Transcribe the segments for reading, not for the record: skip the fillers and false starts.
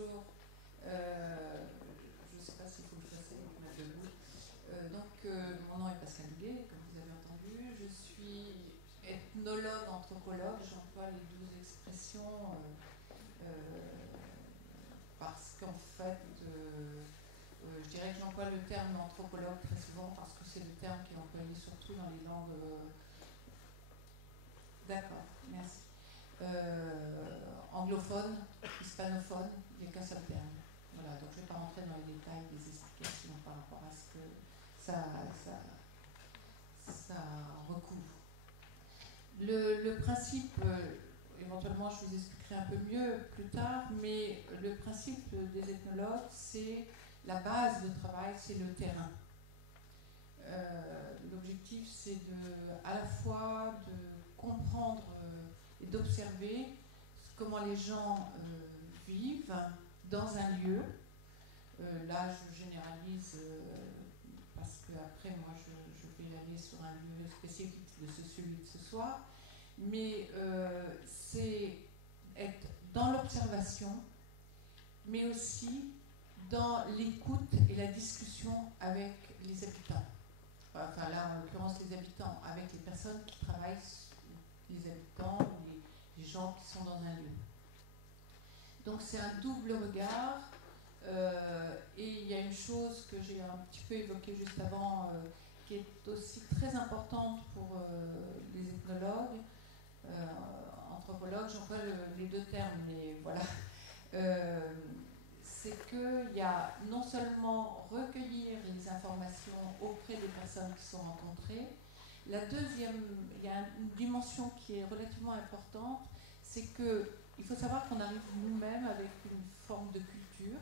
bonjour. Je ne sais pas s'il faut que je fasse avec ma debout. Mon nom est Pascal Huguet, comme vous avez entendu. Je suis ethnologue, anthropologue. J'emploie les 12 expressions parce qu'en fait, je dirais que j'emploie le terme anthropologue très souvent parce que c'est le terme qui est employé surtout dans les langues. D'accord, merci. Anglophone, hispanophone, il n'y a qu'un seul terme. Voilà, donc je ne vais pas rentrer dans les détails des explications par rapport à ce que ça recouvre. Le principe, éventuellement je vous expliquerai un peu mieux plus tard, mais le principe des ethnologues, c'est la base de travail, c'est le terrain. L'objectif, c'est à la fois de comprendre et d'observer comment les gens vivent dans un lieu. Là, je généralise parce qu'après, moi, je vais aller sur un lieu spécifique de celui de ce soir. Mais c'est être dans l'observation, mais aussi dans l'écoute et la discussion avec les habitants. Enfin, là, en l'occurrence, les habitants, avec les personnes qui travaillent, les habitants ou les gens qui sont dans un lieu. Donc c'est un double regard, et il y a une chose que j'ai un petit peu évoquée juste avant, qui est aussi très importante pour les ethnologues, anthropologues, j'emploie les deux termes, mais voilà. C'est qu'il y a non seulement recueillir les informations auprès des personnes qui sont rencontrées, la deuxième, il y a une dimension qui est relativement importante, c'est qu'il faut savoir qu'on arrive nous-mêmes avec une forme de culture.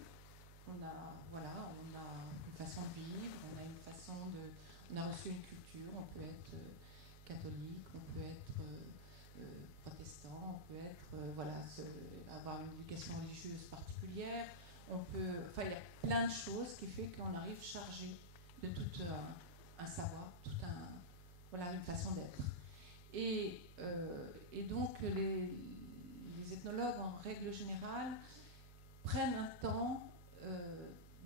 On a une façon de vivre, on a une façon on a reçu une culture, on peut être catholique, on peut être protestant, on peut être, avoir une éducation religieuse particulière, il y a plein de choses qui fait qu'on arrive chargé de tout un savoir, une façon d'être. Et donc les ethnologues, en règle générale, prennent un temps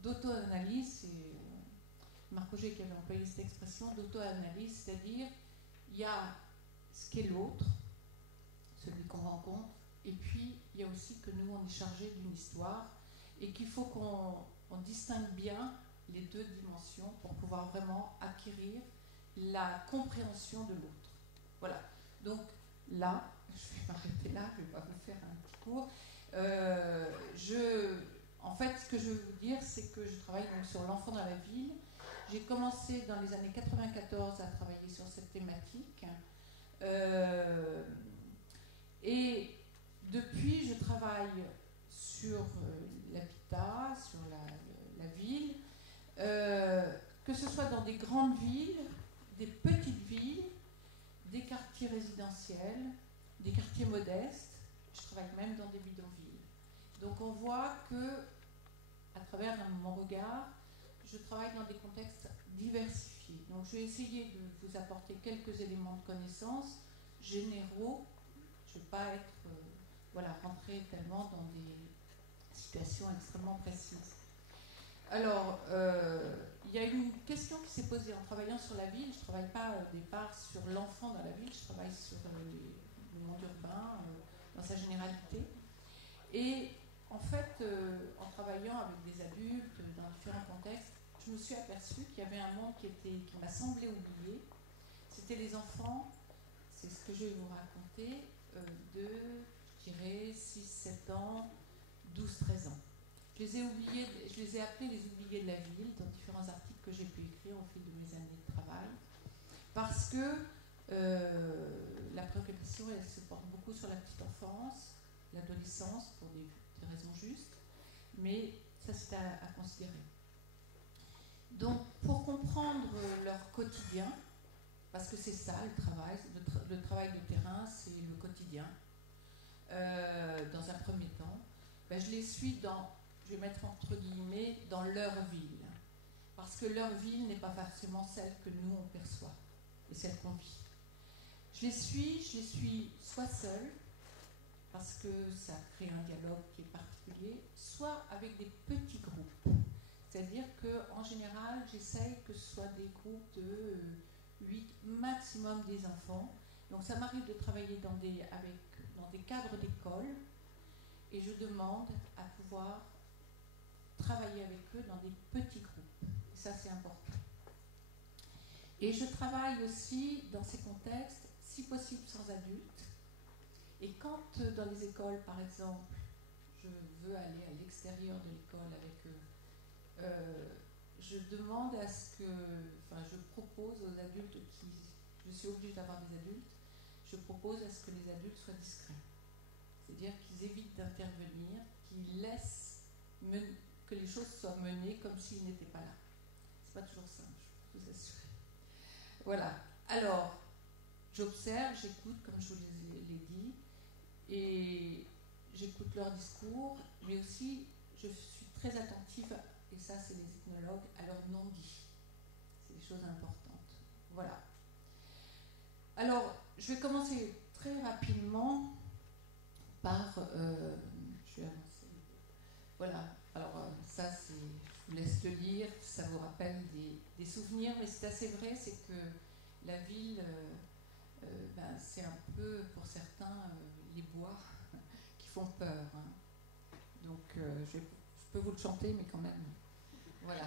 d'auto-analyse, c'est Marc Auger qui avait employé cette expression d'auto-analyse, c'est-à-dire il y a ce qu'est l'autre, celui qu'on rencontre, et puis il y a aussi que nous on est chargé d'une histoire et qu'il faut qu'on distingue bien les deux dimensions pour pouvoir vraiment acquérir la compréhension de l'autre. Voilà. Donc là, je vais m'arrêter là, je ne vais pas vous faire un petit cours. En fait, ce que je veux vous dire, c'est que je travaille donc sur l'enfant dans la ville. J'ai commencé dans les années 94 à travailler sur cette thématique. Et depuis, je travaille sur l'habitat, sur la ville, que ce soit dans des grandes villes, des petites villes, des quartiers résidentiels, des quartiers modestes. Je travaille même dans des bidonvilles. Donc on voit que, à travers mon regard, je travaille dans des contextes diversifiés. Donc je vais essayer de vous apporter quelques éléments de connaissance généraux. Je ne vais pas être, rentrer tellement dans des situations extrêmement précises. Alors, il y a une question qui s'est posée en travaillant sur la ville. Je ne travaille pas au départ sur l'enfant dans la ville, je travaille sur le monde urbain dans sa généralité. Et en fait, en travaillant avec des adultes dans différents contextes, je me suis aperçue qu'il y avait un monde qui m'a semblé oublié. C'était les enfants, c'est ce que je vais vous raconter, de, je dirais, 6-7 ans, 12-13 ans. Je les ai appelés les oubliés de la ville dans différents articles que j'ai pu écrire au fil de mes années de travail, parce que la préoccupation, elle se porte beaucoup sur la petite enfance, l'adolescence, pour des raisons justes, mais ça c'est à considérer. Donc, pour comprendre leur quotidien, parce que c'est ça le travail, le travail de terrain, c'est le quotidien, dans un premier temps, je les suis je vais mettre entre guillemets, dans leur ville. Parce que leur ville n'est pas forcément celle que nous on perçoit et celle qu'on vit. Je les suis soit seuls, parce que ça crée un dialogue qui est particulier, soit avec des petits groupes. C'est-à-dire qu'en général, j'essaye que ce soit des groupes de 8, maximum des enfants. Donc ça m'arrive de travailler dans des cadres d'école, et je demande à pouvoir travailler avec eux dans des petits groupes. Et ça, c'est important. Et je travaille aussi dans ces contextes, si possible sans adultes. Et quand dans les écoles, par exemple, je veux aller à l'extérieur de l'école avec eux, je demande à ce que, enfin, je propose aux adultes je suis obligée d'avoir des adultes, je propose à ce que les adultes soient discrets. C'est-à-dire qu'ils évitent d'intervenir, qu'ils laissent que les choses soient menées comme s'ils n'étaient pas là. C'est pas toujours simple, je peux vous assurer. Voilà. Alors, j'observe, j'écoute, comme je vous l'ai dit, et j'écoute leur discours, mais aussi je suis très attentive, et ça c'est les ethnologues, à leur non-dit. C'est des choses importantes. Voilà. Alors, je vais commencer très rapidement par... je vais avancer. Voilà. Alors, ça, je vous laisse le lire, ça vous rappelle des souvenirs, mais c'est assez vrai, c'est que la ville, c'est un peu, pour certains, les bois qui font peur. Hein. Donc, je peux vous le chanter, mais quand même. Voilà.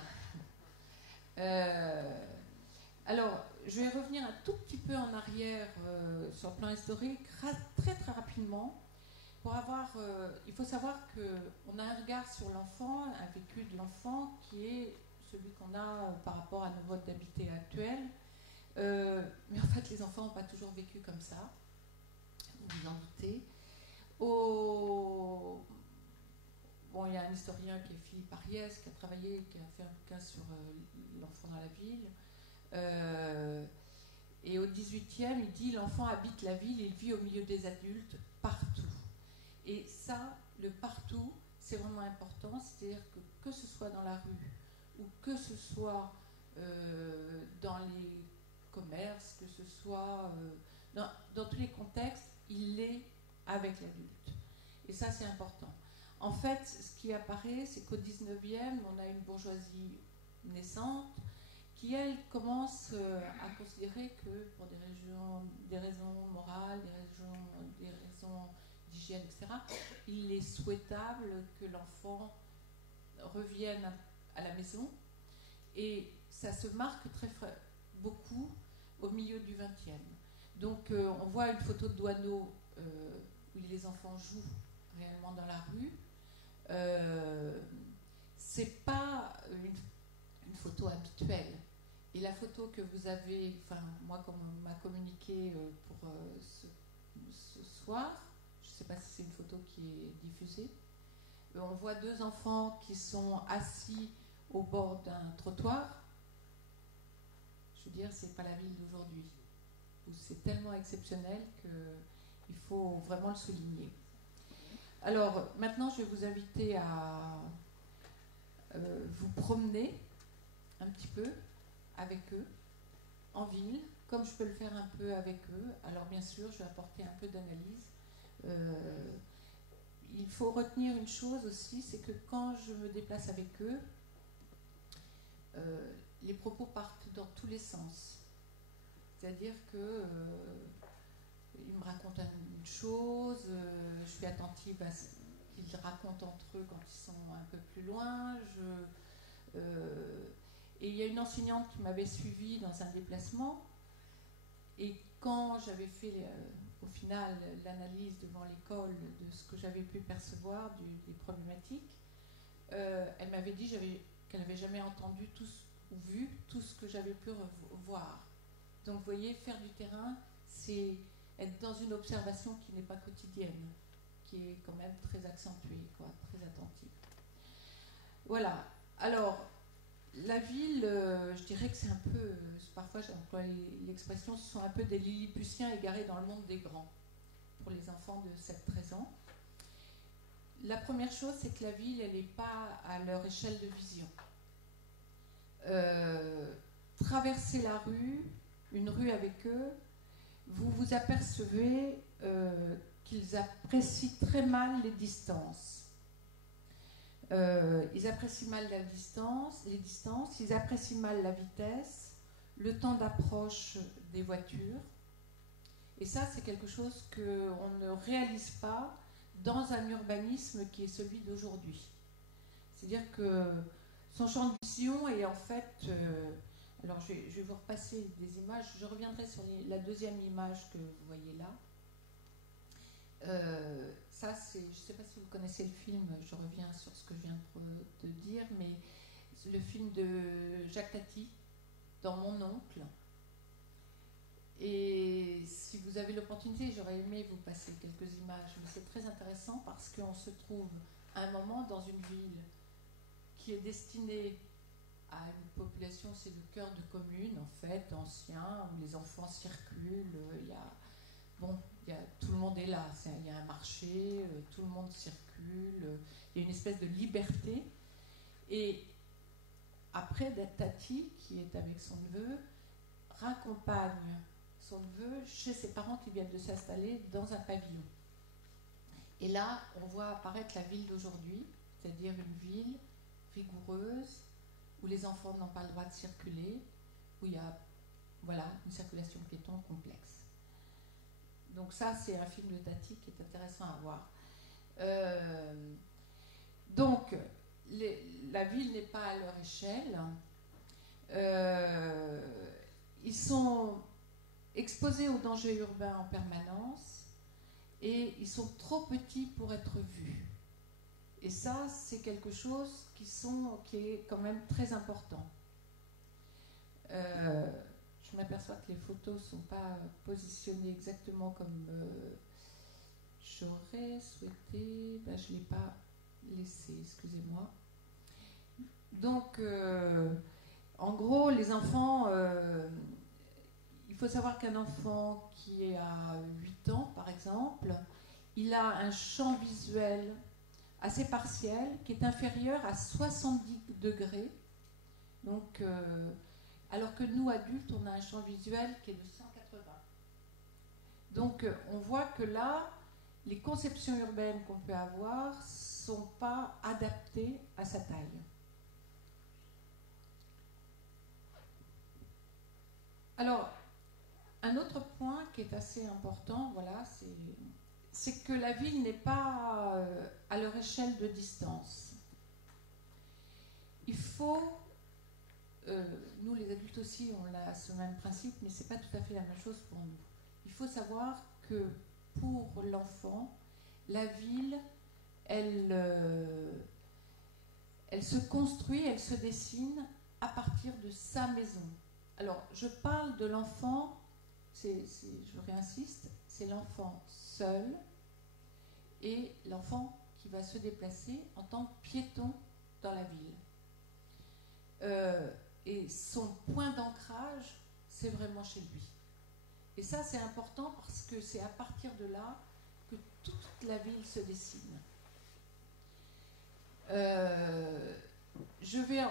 Alors, je vais revenir un tout petit peu en arrière sur le plan historique, très très rapidement. Il faut savoir qu'on a un regard sur l'enfant, un vécu de l'enfant qui est celui qu'on a par rapport à nos modes d'habiter actuels. Mais en fait, les enfants n'ont pas toujours vécu comme ça, vous vous en doutez. Bon, il y a un historien qui est Philippe Ariès, qui a travaillé, qui a fait un bouquin sur l'enfant dans la ville. Et au XVIIIe, il dit l'enfant habite la ville, il vit au milieu des adultes, partout. Et ça, le partout, c'est vraiment important, c'est-à-dire que ce soit dans la rue, ou que ce soit dans les commerces, que ce soit dans tous les contextes, il est avec l'adulte. Et ça, c'est important. En fait, ce qui apparaît, c'est qu'au XIXe, on a une bourgeoisie naissante qui, elle, commence à considérer que pour des raisons morales, des raisons d'hygiène, etc., il est souhaitable que l'enfant revienne à la maison. Et ça se marque beaucoup au milieu du XXe. Donc on voit une photo de Douaneau où les enfants jouent réellement dans la rue. C'est pas une photo habituelle. Et la photo que vous avez, enfin moi comme on m'a communiqué pour ce soir, je ne sais pas si c'est une photo qui est diffusée, on voit deux enfants qui sont assis au bord d'un trottoir. Je veux dire, c'est pas la ville d'aujourd'hui, où c'est tellement exceptionnel qu'il faut vraiment le souligner. Alors, maintenant, je vais vous inviter à vous promener un petit peu avec eux, en ville, comme je peux le faire un peu avec eux. Alors, bien sûr, je vais apporter un peu d'analyse. Il faut retenir une chose aussi, c'est que quand je me déplace avec eux, les propos partent dans tous les sens. C'est-à-dire que ils me racontent une chose, je suis attentive à ce qu'ils racontent entre eux quand ils sont un peu plus loin. Et il y a une enseignante qui m'avait suivie dans un déplacement, et quand j'avais fait au final l'analyse devant l'école de ce que j'avais pu percevoir des problématiques, elle m'avait dit qu'elle n'avait jamais entendu ou vu tout ce que j'avais pu voir. Donc vous voyez, faire du terrain, c'est être dans une observation qui n'est pas quotidienne, qui est quand même très accentuée, quoi, très attentive. Voilà. Alors, la ville, je dirais que c'est un peu, parfois j'emploie l'expression, ce sont un peu des Lilliputiens égarés dans le monde des grands, pour les enfants de 7-13 ans. La première chose, c'est que la ville, elle n'est pas à leur échelle de vision. Traverser la rue, une rue avec eux, vous vous apercevez qu'ils apprécient très mal les distances. Ils apprécient mal les distances, ils apprécient mal la vitesse, le temps d'approche des voitures. Et ça, c'est quelque chose qu'on ne réalise pas dans un urbanisme qui est celui d'aujourd'hui. C'est-à-dire que son champ de vision est en fait... alors je vais vous repasser des images, je reviendrai sur la deuxième image que vous voyez là. Ça, c'est, je ne sais pas si vous connaissez le film, je reviens sur ce que je viens de dire, mais c'est le film de Jacques Tati, Dans mon oncle. Et si vous avez l'opportunité, j'aurais aimé vous passer quelques images, mais c'est très intéressant parce qu'on se trouve à un moment dans une ville qui est destinée à une population, c'est le cœur de commune en fait, ancien, où les enfants circulent, tout le monde est là, il y a un marché, tout le monde circule, il y a une espèce de liberté. Et après, Tati, qui est avec son neveu, raccompagne son neveu chez ses parents qui viennent de s'installer dans un pavillon. Et là, on voit apparaître la ville d'aujourd'hui, c'est-à-dire une ville rigoureuse, où les enfants n'ont pas le droit de circuler, où il y a une circulation piéton complexe. Donc ça, c'est un film de Tati qui est intéressant à voir. Donc, la ville n'est pas à leur échelle. Ils sont exposés aux dangers urbains en permanence et ils sont trop petits pour être vus. Et ça, c'est quelque chose qui est quand même très important. Je m'aperçois que les photos ne sont pas positionnées exactement comme j'aurais souhaité. Je ne l'ai pas laissé, excusez-moi. Donc, en gros, les enfants, il faut savoir qu'un enfant qui est à 8 ans, par exemple, il a un champ visuel assez partiel qui est inférieur à 70 degrés. Donc, alors que nous, adultes, on a un champ visuel qui est de 180. Donc, on voit que là, les conceptions urbaines qu'on peut avoir ne sont pas adaptées à sa taille. Alors, un autre point qui est assez important, c'est que la ville n'est pas à leur échelle de distance. Il faut... nous, les adultes aussi, on a ce même principe, mais ce n'est pas tout à fait la même chose pour nous. Il faut savoir que pour l'enfant, la ville, elle se construit, elle se dessine à partir de sa maison. Alors, je parle de l'enfant, je réinsiste, c'est l'enfant seul et l'enfant qui va se déplacer en tant que piéton dans la ville. Et son point d'ancrage, c'est vraiment chez lui. Et ça, c'est important parce que c'est à partir de là que toute la ville se dessine. Je vais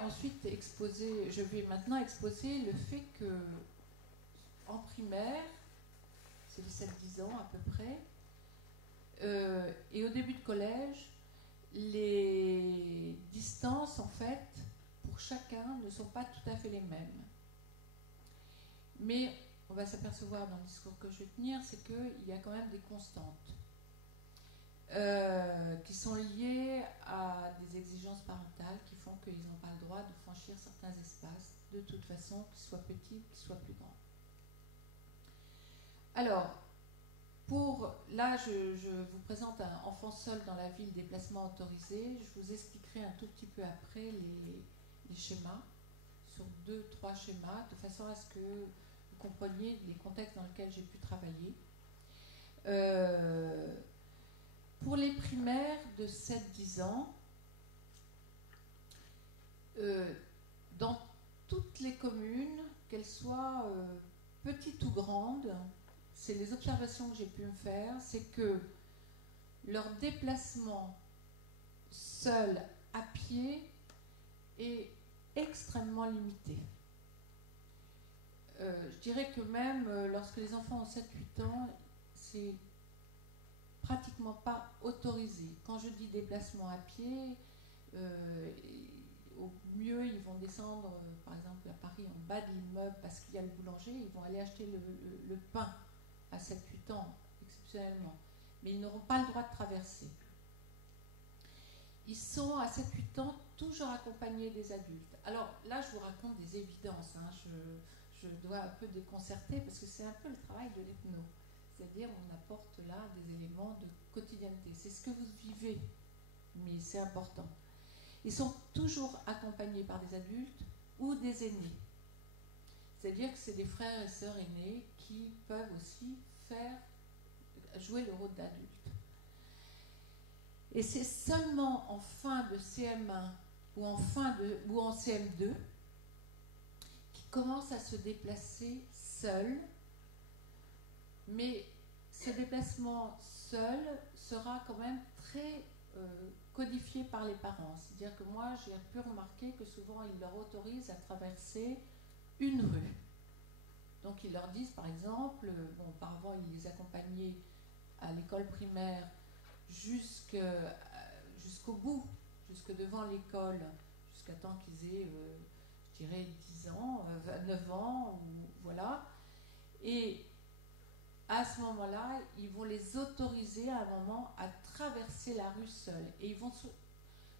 maintenant exposer le fait que en primaire, c'est de 7-10 ans à peu près, et au début de collège, les distances, en fait, pour chacun, ne sont pas tout à fait les mêmes. Mais on va s'apercevoir dans le discours que je vais tenir, c'est qu'il y a quand même des constantes qui sont liées à des exigences parentales qui font qu'ils n'ont pas le droit de franchir certains espaces, de toute façon, qu'ils soient petits ou qu'ils soient plus grands. Alors, là, je vous présente un enfant seul dans la ville, déplacement autorisé. Je vous expliquerai un tout petit peu après les schémas, sur 2-3 schémas, de façon à ce que vous compreniez les contextes dans lesquels j'ai pu travailler. Pour les primaires de 7-10 ans, dans toutes les communes, qu'elles soient petites ou grandes, c'est les observations que j'ai pu me faire, c'est que leur déplacement seul à pied est extrêmement limité. Je dirais que même lorsque les enfants ont 7-8 ans, c'est pratiquement pas autorisé. Quand je dis déplacement à pied, au mieux, ils vont descendre, par exemple à Paris, en bas de l'immeuble parce qu'il y a le boulanger, ils vont aller acheter le pain à 7-8 ans, exceptionnellement. Mais ils n'auront pas le droit de traverser. Ils sont à 7-8 ans toujours accompagnés des adultes. Alors là, je vous raconte des évidences. Hein. Je dois un peu déconcerter parce que c'est un peu le travail de l'ethno. C'est-à-dire, on apporte là des éléments de quotidienneté. C'est ce que vous vivez, mais c'est important. Ils sont toujours accompagnés par des adultes ou des aînés. C'est-à-dire que c'est des frères et sœurs aînés qui peuvent aussi jouer le rôle d'adulte. Et c'est seulement en fin de CM1 ou en CM2 qu'ils commencent à se déplacer seuls. Mais ce déplacement seul sera quand même très codifié par les parents. C'est-à-dire que moi, j'ai pu remarquer que souvent, ils leur autorisent à traverser une rue. Donc, ils leur disent, par exemple, bon, auparavant, ils les accompagnaient à l'école primaire jusqu'au bout, jusque devant l'école, jusqu'à temps qu'ils aient, je dirais, 10 ans, 9 ans, ou, voilà. Et à ce moment-là, ils vont les autoriser à un moment à traverser la rue seuls. Et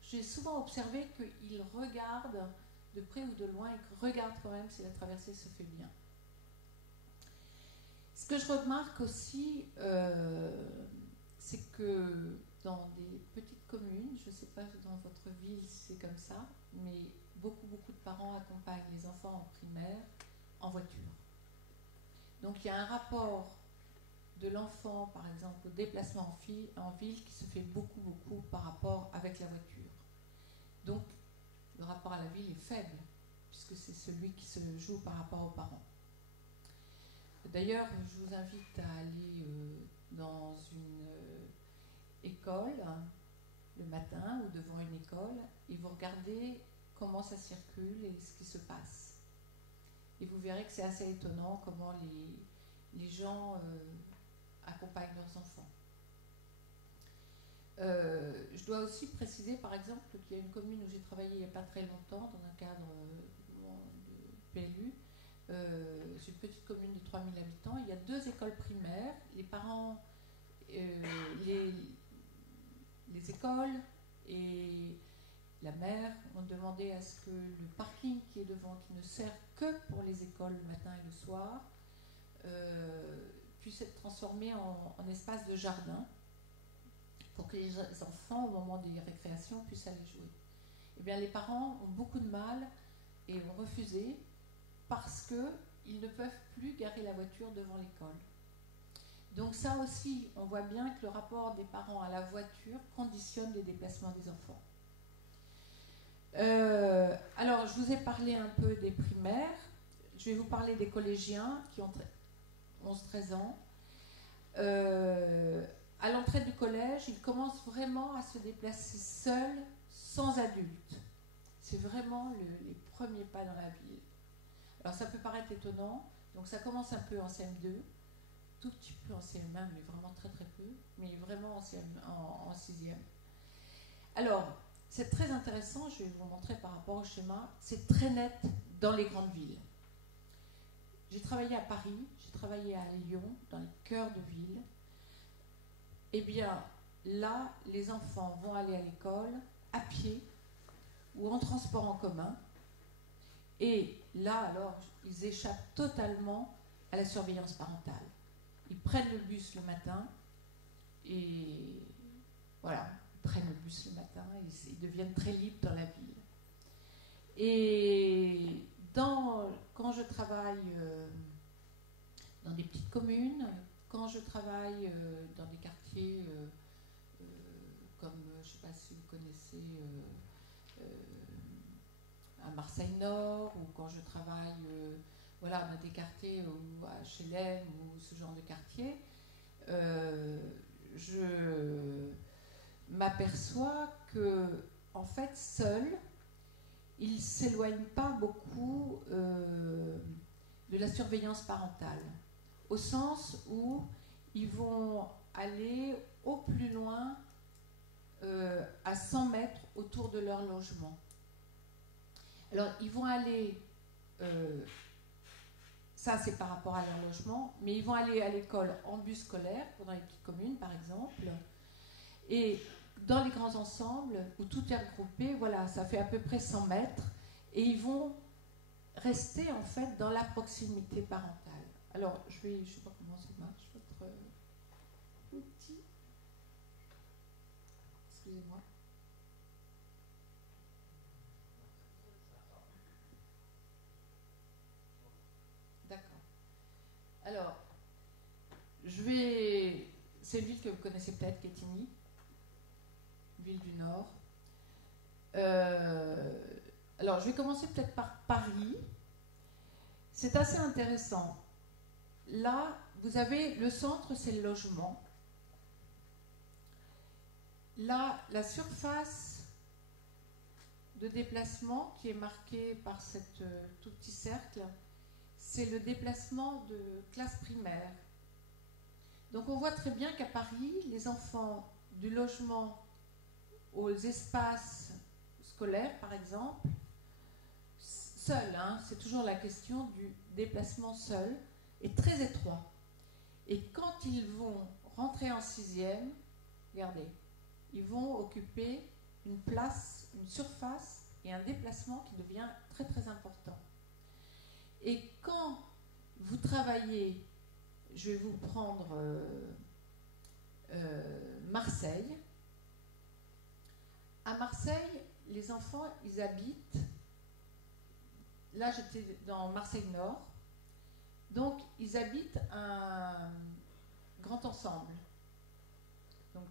j'ai souvent observé qu'ils regardent de près ou de loin et qu'ils regardent quand même si la traversée se fait bien. Ce que je remarque aussi, c'est que dans des petites communes, je ne sais pas dans votre ville si c'est comme ça, mais beaucoup de parents accompagnent les enfants en primaire en voiture. Donc il y a un rapport de l'enfant, par exemple, au déplacement en ville qui se fait beaucoup par rapport avec la voiture. Donc le rapport à la ville est faible, puisque c'est celui qui se joue par rapport aux parents. D'ailleurs, je vous invite à aller dans une école le matin ou devant une école et vous regardez comment ça circule et ce qui se passe. Et vous verrez que c'est assez étonnant comment les gens accompagnent leurs enfants. Je dois aussi préciser, par exemple, qu'il y a une commune où j'ai travaillé il n'y a pas très longtemps dans un cadre de PLU. C'est une petite commune de 3000 habitants. Il y a 2 écoles primaires. Les parents, les écoles et la mère ont demandé à ce que le parking qui est devant, qui ne sert que pour les écoles le matin et le soir, puisse être transformé en espace de jardin pour que les enfants, au moment des récréations, puissent aller jouer. Eh bien, les parents ont beaucoup de mal et ont refusé parce qu'ils ne peuvent plus garer la voiture devant l'école. Donc ça aussi, on voit bien que le rapport des parents à la voiture conditionne les déplacements des enfants. Alors, je vous ai parlé un peu des primaires. Je vais vous parler des collégiens qui ont 11-13 ans. À l'entrée du collège, ils commencent vraiment à se déplacer seuls, sans adultes. C'est vraiment les premiers pas dans la ville. Alors ça peut paraître étonnant, donc ça commence un peu en CM2, tout petit peu en CM1, mais vraiment très peu, mais vraiment en 6e. Alors, c'est très intéressant, je vais vous montrer par rapport au schéma, c'est très net dans les grandes villes. J'ai travaillé à Paris, j'ai travaillé à Lyon, dans les cœurs de ville. Eh bien, là, les enfants vont aller à l'école à pied ou en transport en commun. Et là, alors, ils échappent totalement à la surveillance parentale. Ils prennent le bus le matin et voilà, ils prennent le bus le matin et ils deviennent très libres dans la ville. Et quand je travaille dans des petites communes, quand je travaille dans des quartiers comme, je ne sais pas si vous connaissez à Marseille-Nord, ou quand je travaille voilà, dans des quartiers à HLM ou ce genre de quartier, je m'aperçois que, en fait, seuls, ils ne s'éloignent pas beaucoup de la surveillance parentale, au sens où ils vont aller au plus loin à 100 mètres autour de leur logement. Alors, ils vont aller, ça c'est par rapport à leur logement, mais ils vont aller à l'école en bus scolaire, dans les petites communes par exemple, et dans les grands ensembles où tout est regroupé, voilà, ça fait à peu près 100 mètres, et ils vont rester en fait dans la proximité parentale. Alors, je ne sais pas comment ça marche, votre outil. Excusez-moi. D'accord. Alors, c'est une ville que vous connaissez peut-être, Quetigny, ville du Nord. Alors, je vais commencer peut-être par Paris. C'est assez intéressant. Là, vous avez le centre, c'est le logement. Là, la surface de déplacement qui est marquée par ce tout petit cercle, c'est le déplacement de classe primaire. Donc on voit très bien qu'à Paris, les enfants du logement aux espaces scolaires, par exemple, seuls, hein, c'est toujours la question du déplacement seul, est très étroit. Et quand ils vont rentrer en 6e, regardez, ils vont occuper une place, une surface et un déplacement qui devient très très important. Et quand vous travaillez, je vais vous prendre Marseille. À Marseille, les enfants, ils habitent, là j'étais dans Marseille Nord, donc ils habitent un grand ensemble. Donc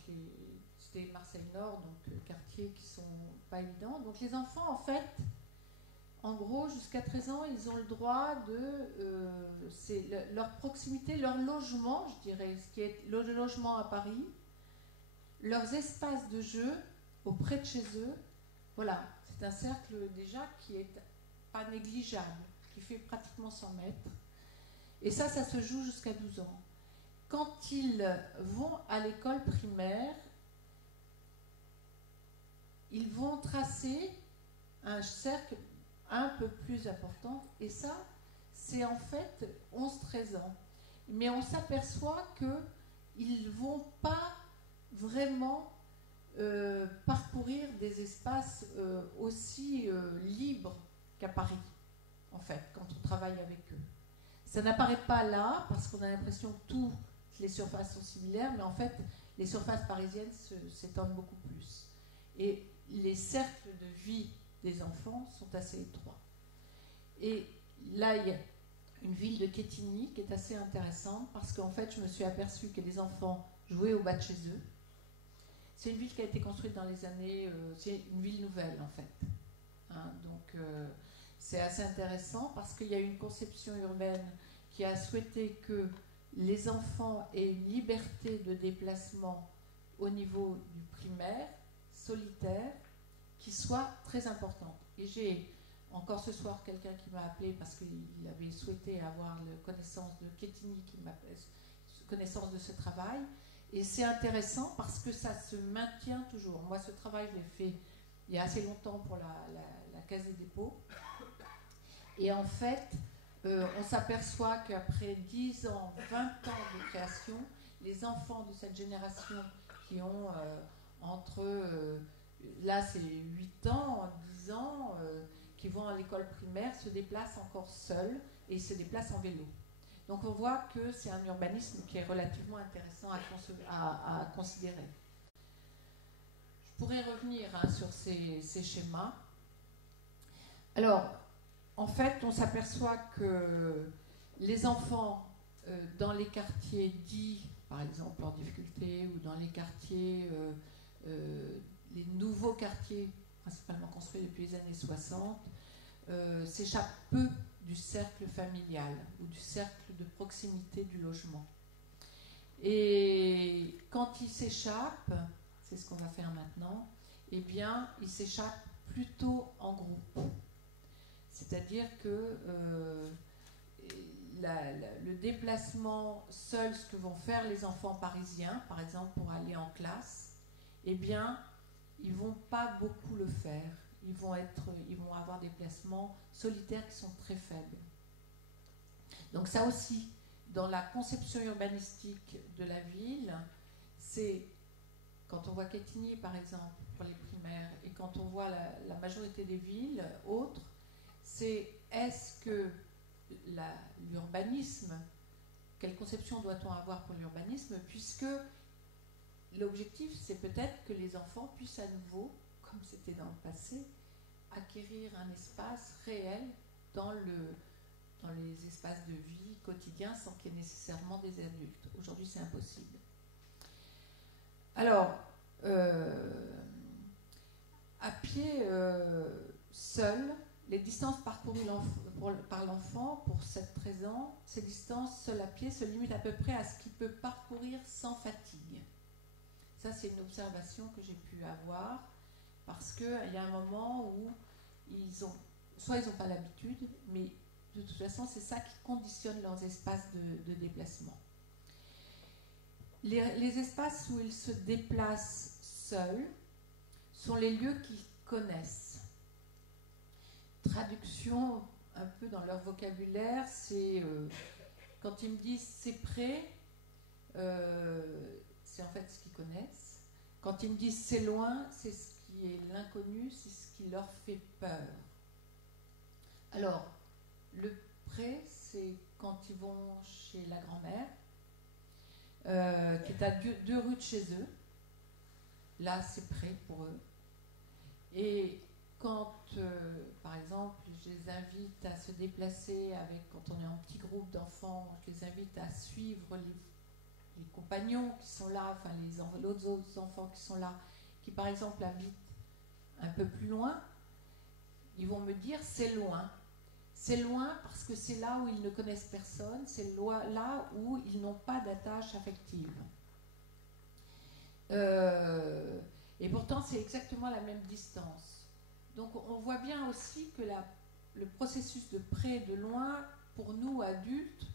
c'était Marseille Nord, donc quartiers qui sont pas évidents. Donc les enfants, en fait, en gros, jusqu'à 13 ans, ils ont le droit de... c'est leur proximité, leur logement, je dirais, ce qui est le logement à Paris, leurs espaces de jeu auprès de chez eux. Voilà, c'est un cercle déjà qui est pas négligeable, qui fait pratiquement 100 mètres. Et ça se joue jusqu'à 12 ans. Quand ils vont à l'école primaire, ils vont tracer un cercle un peu plus important. Et ça, c'est en fait 11-13 ans. Mais on s'aperçoit qu'ils ne vont pas vraiment parcourir des espaces aussi libres qu'à Paris, en fait, quand on travaille avec eux. Ça n'apparaît pas là, parce qu'on a l'impression que toutes les surfaces sont similaires, mais en fait, les surfaces parisiennes s'étendent beaucoup plus. Et les cercles de vie des enfants sont assez étroits. Et là, il y a une ville de Quetigny qui est assez intéressante, parce qu'en fait, je me suis aperçue que les enfants jouaient au bas de chez eux. C'est une ville qui a été construite dans les années... c'est une ville nouvelle, en fait. Hein, donc, c'est assez intéressant, parce qu'il y a une conception urbaine qui a souhaité que les enfants aient une liberté de déplacement au niveau du primaire, solitaire, qui soit très importante. Et j'ai encore ce soir quelqu'un qui m'a appelé parce qu'il avait souhaité avoir connaissance de Quetigny, qui m'a connaissance de ce travail. Et c'est intéressant parce que ça se maintient toujours. Moi, ce travail, je l'ai fait il y a assez longtemps pour la Caisse des dépôts. Et en fait, on s'aperçoit qu'après 10 ans, 20 ans de création, les enfants de cette génération qui ont entre, là c'est 8 ans, 10 ans, qui vont à l'école primaire, se déplacent encore seuls et se déplacent en vélo. Donc on voit que c'est un urbanisme qui est relativement intéressant à considérer. Je pourrais revenir sur ces schémas. Alors, en fait, on s'aperçoit que les enfants dans les quartiers dits, par exemple, en difficulté, ou dans les quartiers, les nouveaux quartiers, principalement construits depuis les années 60, s'échappent peu du cercle familial ou du cercle de proximité du logement. Et quand ils s'échappent, c'est ce qu'on va faire maintenant, eh bien, ils s'échappent plutôt en groupe. C'est-à-dire que le déplacement seul, ce que vont faire les enfants parisiens, par exemple pour aller en classe, eh bien, ils vont pas beaucoup le faire. Ils vont avoir des placements solitaires qui sont très faibles. Donc ça aussi, dans la conception urbanistique de la ville, c'est, quand on voit Quetigny par exemple pour les primaires, et quand on voit la majorité des villes autres, c'est est-ce que l'urbanisme, quelle conception doit-on avoir pour l'urbanisme, puisque l'objectif c'est peut-être que les enfants puissent à nouveau, comme c'était dans le passé, acquérir un espace réel dans les espaces de vie quotidiens sans qu'il y ait nécessairement des adultes. Aujourd'hui, c'est impossible. Alors, à pied seul, les distances parcourues par l'enfant, pour 7-13 ans, ces distances seules à pied se limitent à peu près à ce qu'il peut parcourir sans fatigue. Ça, c'est une observation que j'ai pu avoir, parce qu'il y a un moment où soit ils n'ont pas l'habitude, mais de toute façon, c'est ça qui conditionne leurs espaces de déplacement. Les espaces où ils se déplacent seuls sont les lieux qu'ils connaissent. Traduction un peu dans leur vocabulaire, c'est quand ils me disent c'est près, c'est en fait ce qu'ils connaissent. Quand ils me disent c'est loin, c'est ce qui est l'inconnu, c'est ce qui leur fait peur. Alors, le près, c'est quand ils vont chez la grand-mère, qui est à 2 rues de chez eux. Là, c'est près pour eux. Et quand, par exemple, je les invite à se déplacer quand on est en petit groupe d'enfants, je les invite à suivre les compagnons qui sont là, enfin les autres enfants qui sont là, qui par exemple habitent un peu plus loin, ils vont me dire c'est loin. C'est loin parce que c'est là où ils ne connaissent personne, c'est là où ils n'ont pas d'attache affective. Et pourtant, c'est exactement la même distance. Donc on voit bien aussi que le processus de près et de loin, pour nous adultes,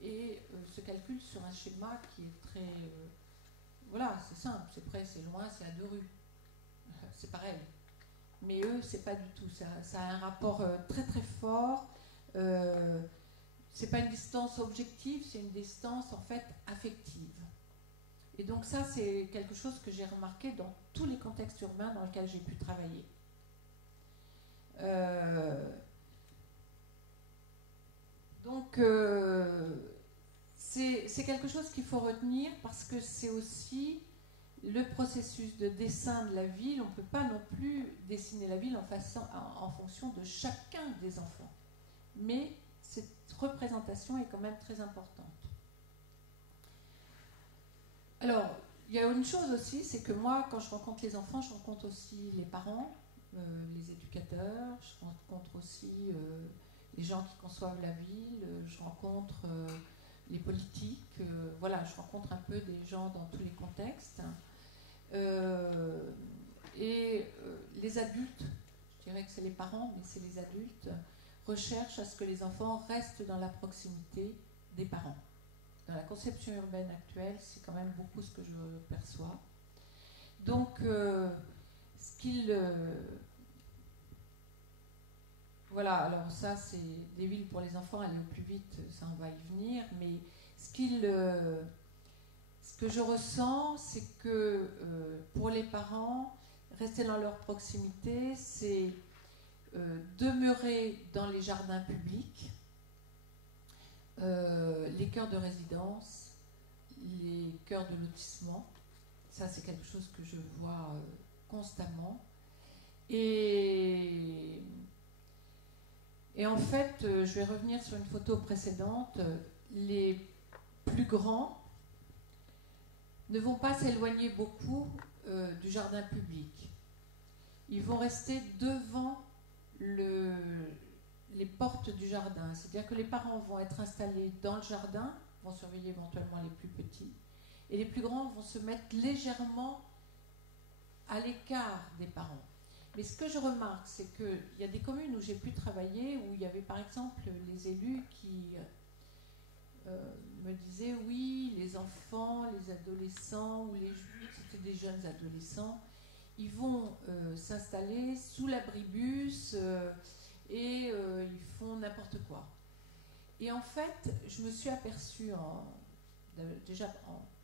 se calcule sur un schéma qui est très... voilà, c'est simple, c'est près, c'est loin, c'est à 2 rues. C'est pareil. Mais eux, c'est pas du tout. Ça a un rapport très très fort. C'est pas une distance objective, c'est une distance en fait affective. Et donc ça, c'est quelque chose que j'ai remarqué dans tous les contextes urbains dans lesquels j'ai pu travailler. Donc c'est quelque chose qu'il faut retenir parce que c'est aussi le processus de dessin de la ville. On ne peut pas non plus dessiner la ville en fonction de chacun des enfants. Mais cette représentation est quand même très importante. Alors, il y a une chose aussi, c'est que moi, quand je rencontre les enfants, je rencontre aussi les parents, les éducateurs, je rencontre aussi les gens qui conçoivent la ville, je rencontre les politiques, voilà, je rencontre un peu des gens dans tous les contextes. Les adultes, je dirais que c'est les parents, mais c'est les adultes, recherchent à ce que les enfants restent dans la proximité des parents. Dans la conception urbaine actuelle, c'est quand même beaucoup ce que je perçois. Donc, voilà, alors ça, c'est des villes pour les enfants, aller au plus vite, ça on va y venir, mais ce que je ressens, c'est que pour les parents, rester dans leur proximité, c'est demeurer dans les jardins publics, les cœurs de résidence, les cœurs de lotissement. Ça, c'est quelque chose que je vois constamment. Et en fait, je vais revenir sur une photo précédente. Les plus grands ne vont pas s'éloigner beaucoup du jardin public. Ils vont rester devant les portes du jardin. C'est-à-dire que les parents vont être installés dans le jardin, vont surveiller éventuellement les plus petits, et les plus grands vont se mettre légèrement à l'écart des parents. Mais ce que je remarque, c'est qu'il y a des communes où j'ai pu travailler, où il y avait par exemple les élus qui me disaient oui, les enfants, les adolescents, ou c'était des jeunes adolescents, ils vont s'installer sous l'abribus et ils font n'importe quoi. Et en fait, je me suis aperçue,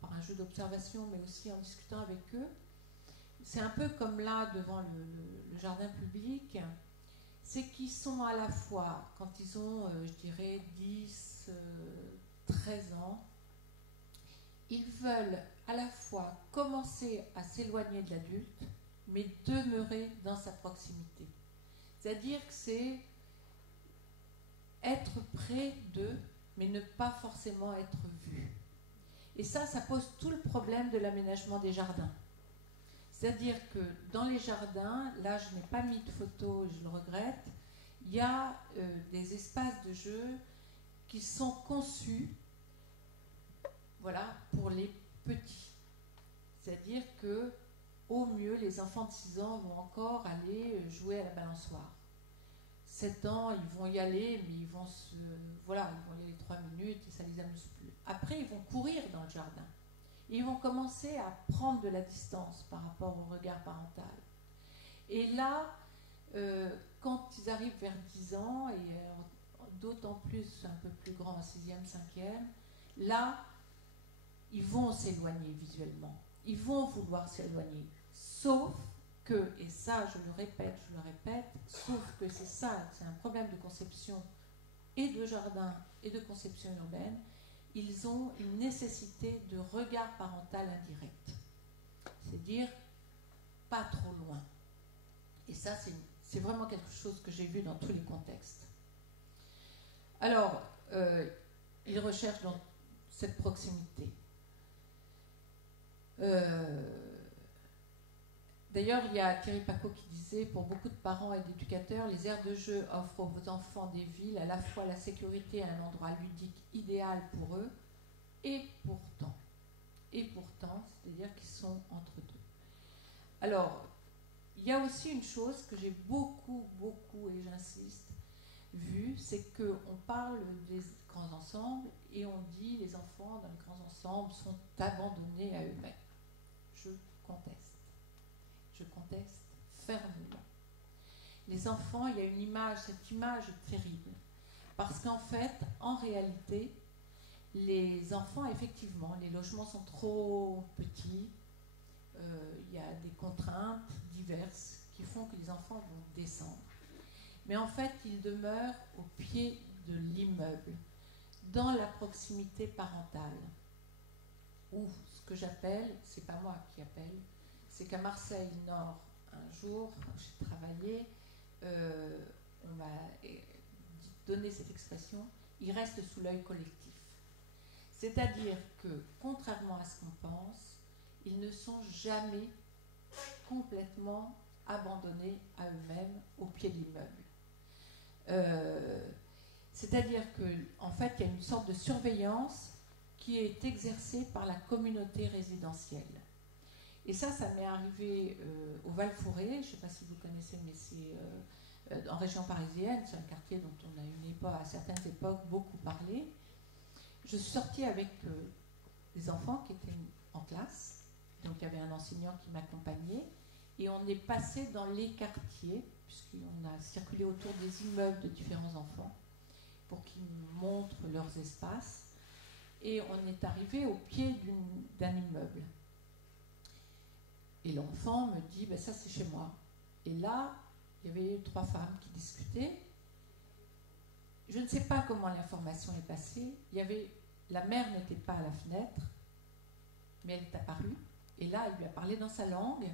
par un jeu d'observation, mais aussi en discutant avec eux, c'est un peu comme là, devant le jardin public, c'est qu'ils sont à la fois, quand ils ont, je dirais, 10, 13 ans, ils veulent à la fois commencer à s'éloigner de l'adulte, mais demeurer dans sa proximité. C'est-à-dire que c'est être près d'eux, mais ne pas forcément être vu. Et ça pose tout le problème de l'aménagement des jardins. C'est-à-dire que dans les jardins, là je n'ai pas mis de photos, je le regrette, il y a des espaces de jeu qui sont conçus, voilà, pour les petits. C'est-à-dire que au mieux, les enfants de 6 ans vont encore aller jouer à la balançoire. 7 ans, ils vont y aller, mais ils vont ils vont y aller 3 minutes et ça ne les amuse plus. Après, ils vont courir dans le jardin. Et ils vont commencer à prendre de la distance par rapport au regard parental. Et là, quand ils arrivent vers 10 ans, et d'autant plus un peu plus grands, en 6e, 5e, là, ils vont s'éloigner visuellement. Ils vont vouloir s'éloigner. Sauf que, et ça je le répète, sauf que c'est un problème de conception et de jardin et de conception urbaine, ils ont une nécessité de regard parental indirect. C'est-à-dire pas trop loin. Et ça, c'est vraiment quelque chose que j'ai vu dans tous les contextes. Alors, ils recherchent donc cette proximité. D'ailleurs, il y a Thierry Paco qui disait, pour beaucoup de parents et d'éducateurs, les aires de jeu offrent aux enfants des villes à la fois la sécurité et un endroit ludique idéal pour eux, et pourtant, c'est-à-dire qu'ils sont entre deux. Alors, il y a aussi une chose que j'ai beaucoup, et j'insiste, vu, c'est qu'on parle des grands ensembles et on dit les enfants dans les grands ensembles sont abandonnés à eux-mêmes. Je conteste fermement. Les enfants, il y a une image, cette image est terrible. Parce qu'en fait, en réalité, les enfants, effectivement, les logements sont trop petits, il y a des contraintes diverses qui font que les enfants vont descendre. Mais en fait, ils demeurent au pied de l'immeuble, dans la proximité parentale. Ou ce que j'appelle, c'est pas moi qui appelle, c'est qu'à Marseille Nord, un jour, j'ai travaillé, on m'a donné cette expression, il reste sous l'œil collectif. C'est-à-dire que, contrairement à ce qu'on pense, ils ne sont jamais complètement abandonnés à eux-mêmes au pied de l'immeuble. C'est-à-dire qu'en fait, il y a une sorte de surveillance qui est exercée par la communauté résidentielle. Et ça m'est arrivé au Val-Fouré, je ne sais pas si vous connaissez, mais c'est en région parisienne, c'est un quartier dont on a à certaines époques beaucoup parlé. Je suis sortie avec des enfants qui étaient en classe, donc il y avait un enseignant qui m'accompagnait, et on est passé dans les quartiers, puisqu'on a circulé autour des immeubles de différents enfants, pour qu'ils nous montrent leurs espaces, et on est arrivé au pied d'un immeuble. Et l'enfant me dit, ça c'est chez moi. Et là, il y avait 3 femmes qui discutaient. Je ne sais pas comment l'information est passée. La mère n'était pas à la fenêtre, mais elle est apparue. Et là, elle lui a parlé dans sa langue.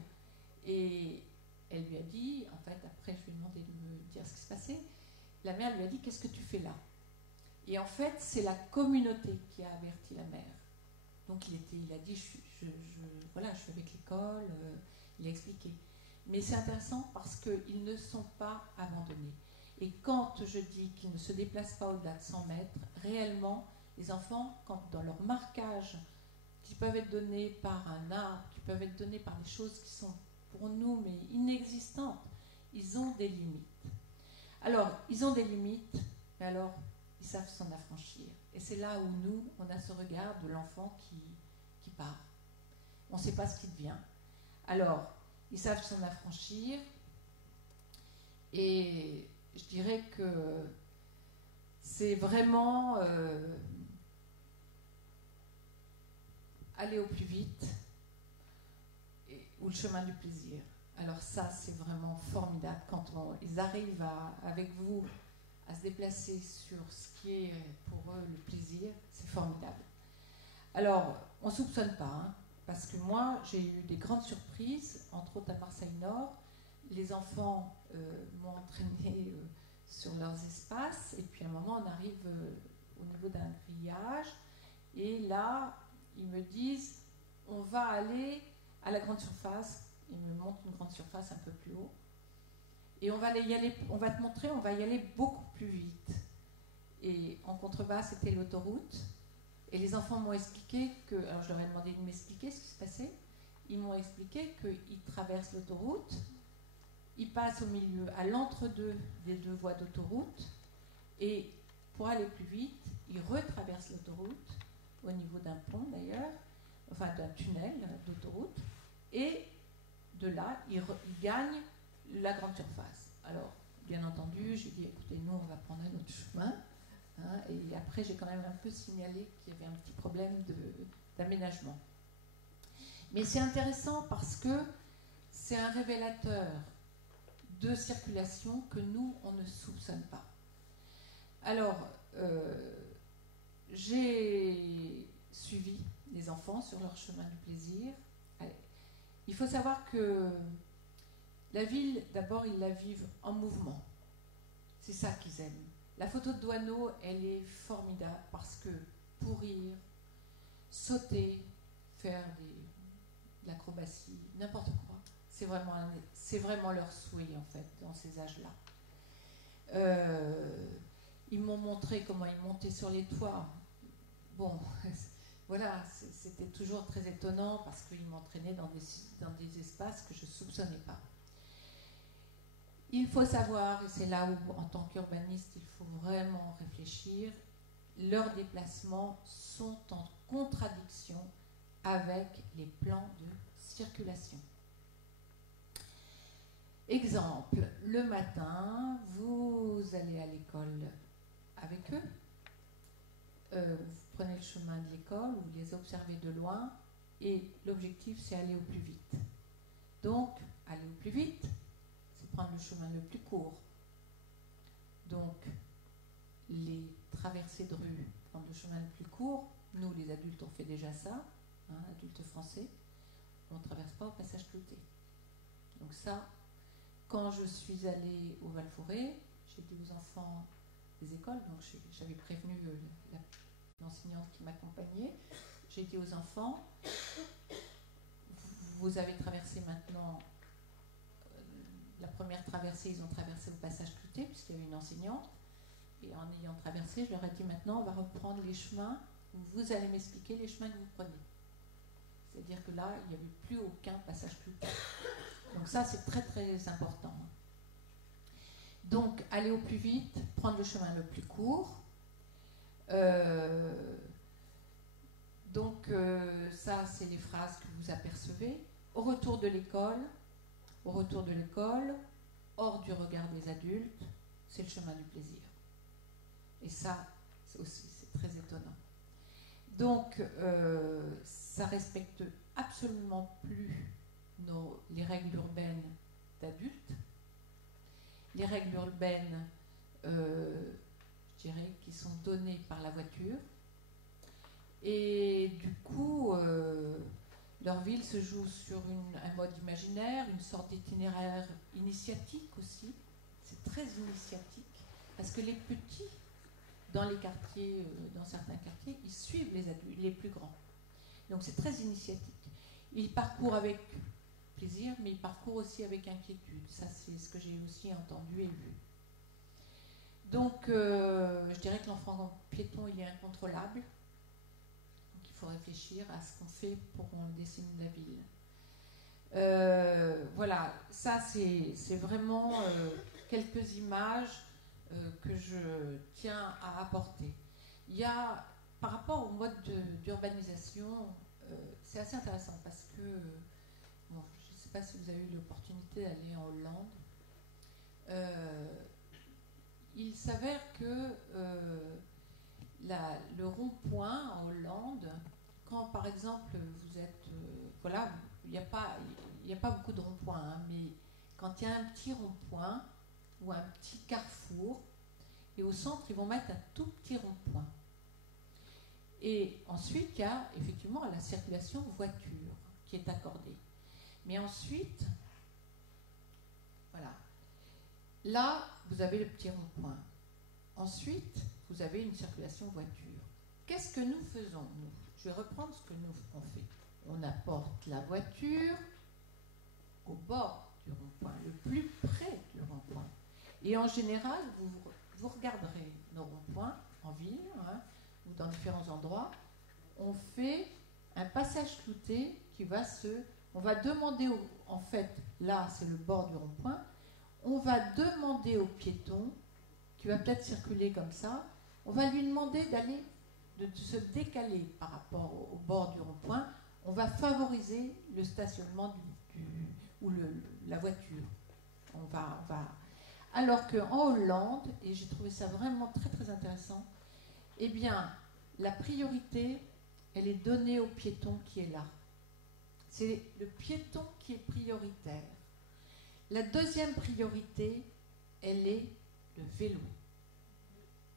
Et elle lui a dit, en fait, après je lui ai demandé de me dire ce qui se passait. La mère lui a dit, qu'est-ce que tu fais là? Et en fait, c'est la communauté qui a averti la mère. Donc il a dit, je suis avec l'école, il a expliqué. Mais c'est intéressant parce qu'ils ne sont pas abandonnés. Et quand je dis qu'ils ne se déplacent pas au-delà de 100 mètres, réellement, les enfants, dans leur marquage, qui peuvent être donnés par un arbre, qui peuvent être donnés par des choses qui sont pour nous, mais inexistantes, ils ont des limites. Alors, ils ont des limites, mais alors, ils savent s'en affranchir. Et c'est là où nous, on a ce regard de l'enfant qui part. On ne sait pas ce qu'il devient. Alors, ils savent s'en affranchir. Et je dirais que c'est vraiment aller au plus vite ou le chemin du plaisir. Alors ça, c'est vraiment formidable quand ils arrivent avec vous à se déplacer sur ce qui est pour eux le plaisir, c'est formidable. Alors, on ne soupçonne pas, hein, parce que moi, j'ai eu des grandes surprises, entre autres à Marseille-Nord. Les enfants m'ont entraîné sur leurs espaces, et puis à un moment, on arrive au niveau d'un grillage, et là, ils me disent, on va aller à la grande surface. Ils me montrent une grande surface un peu plus haut. Et on va y aller, on va te montrer, on va y aller beaucoup plus vite. Et en contrebas, c'était l'autoroute. Et les enfants m'ont expliqué que, alors je leur ai demandé de m'expliquer ce qui se passait. Ils m'ont expliqué qu'ils traversent l'autoroute, ils passent au milieu, à l'entre-deux des deux voies d'autoroute, et pour aller plus vite, ils retraversent l'autoroute, au niveau d'un pont d'ailleurs, enfin d'un tunnel d'autoroute, et de là, ils gagnent la grande surface. Alors, bien entendu, j'ai dit, écoutez, nous, on va prendre un autre chemin. Hein, et après, j'ai quand même un peu signalé qu'il y avait un petit problème d'aménagement. Mais c'est intéressant parce que c'est un révélateur de circulation que nous, on ne soupçonne pas. Alors, j'ai suivi les enfants sur leur chemin du plaisir. Il faut savoir que la ville, d'abord, ils la vivent en mouvement. C'est ça qu'ils aiment. La photo de Douaneau, elle est formidable parce que pour rire, sauter, faire de l'acrobatie, n'importe quoi, c'est vraiment leur souhait, en fait, dans ces âges-là. Ils m'ont montré comment ils montaient sur les toits. Bon, voilà, c'était toujours très étonnant parce qu'ils m'entraînaient dans des espaces que je ne soupçonnais pas. Il faut savoir, et c'est là où, en tant qu'urbaniste, il faut vraiment réfléchir, leurs déplacements sont en contradiction avec les plans de circulation. Exemple, le matin, vous allez à l'école avec eux, vous prenez le chemin de l'école, vous les observez de loin, et l'objectif, c'est aller au plus vite. Donc, aller au plus vite, c'est prendre le chemin le plus court. Donc, les traversées de rue, prendre le chemin le plus court, nous, les adultes, on fait déjà ça, hein, adultes français, on ne traverse pas au passage clouté. Donc ça, quand je suis allée au Val-Forêt, j'ai dit aux enfants des écoles, donc j'avais prévenu l'enseignante qui m'accompagnait, j'ai dit aux enfants, vous avez traversé maintenant, la première traversée, ils ont traversé au passage clouté, puisqu'il y avait une enseignante, et en ayant traversé, je leur ai dit maintenant, on va reprendre les chemins, vous allez m'expliquer les chemins que vous prenez. C'est-à-dire que là, il n'y avait plus aucun passage clouté. Donc ça, c'est très très important. Donc, aller au plus vite, prendre le chemin le plus court. Ça, c'est les phrases que vous apercevez. Au retour de l'école, hors du regard des adultes, c'est le chemin du plaisir. Et ça, c'est très étonnant. Donc, ça respecte absolument plus les règles urbaines d'adultes. Les règles urbaines, je dirais, qui sont données par la voiture. Et du coup, leur ville se joue sur un mode imaginaire, une sorte d'itinéraire initiatique aussi. C'est très initiatique, parce que les petits, dans les quartiers, dans certains quartiers, ils suivent les adultes, les plus grands. Donc c'est très initiatique. Ils parcourent avec plaisir, mais ils parcourent aussi avec inquiétude. Ça, c'est ce que j'ai aussi entendu et vu. Donc, je dirais que l'enfant piéton, il est incontrôlable. Donc, il faut réfléchir à ce qu'on fait pour qu'on dessine la ville. Voilà, ça, c'est vraiment quelques images que je tiens à apporter. Il y a, par rapport au mode d'urbanisation, c'est assez intéressant parce que, bon, je ne sais pas si vous avez eu l'opportunité d'aller en Hollande. Il s'avère que le rond-point en Hollande, quand par exemple vous êtes, voilà, il n'y a pas beaucoup de ronds-points, hein, mais quand il y a un petit rond-point ou un petit carrefour, et au centre ils vont mettre un tout petit rond-point. Et ensuite il y a effectivement la circulation voiture qui est accordée. Mais ensuite, voilà, là vous avez le petit rond-point. Ensuite, vous avez une circulation voiture. Qu'est-ce que nous faisons, nous? Je vais reprendre ce que nous on fait. On apporte la voiture au bord du rond-point, le plus près du rond-point. Et en général, vous regarderez nos ronds-points en ville, hein, ou dans différents endroits. On fait un passage clouté qui va on va demander, en fait, là c'est le bord du rond-point, on va demander au piéton qui va peut-être circuler comme ça, on va lui demander de se décaler par rapport au bord du rond-point. On va favoriser le stationnement ou la voiture. Alors qu'en Hollande, et j'ai trouvé ça vraiment très très intéressant, eh bien, la priorité, elle est donnée au piéton qui est là. C'est le piéton qui est prioritaire. La deuxième priorité, elle est le vélo.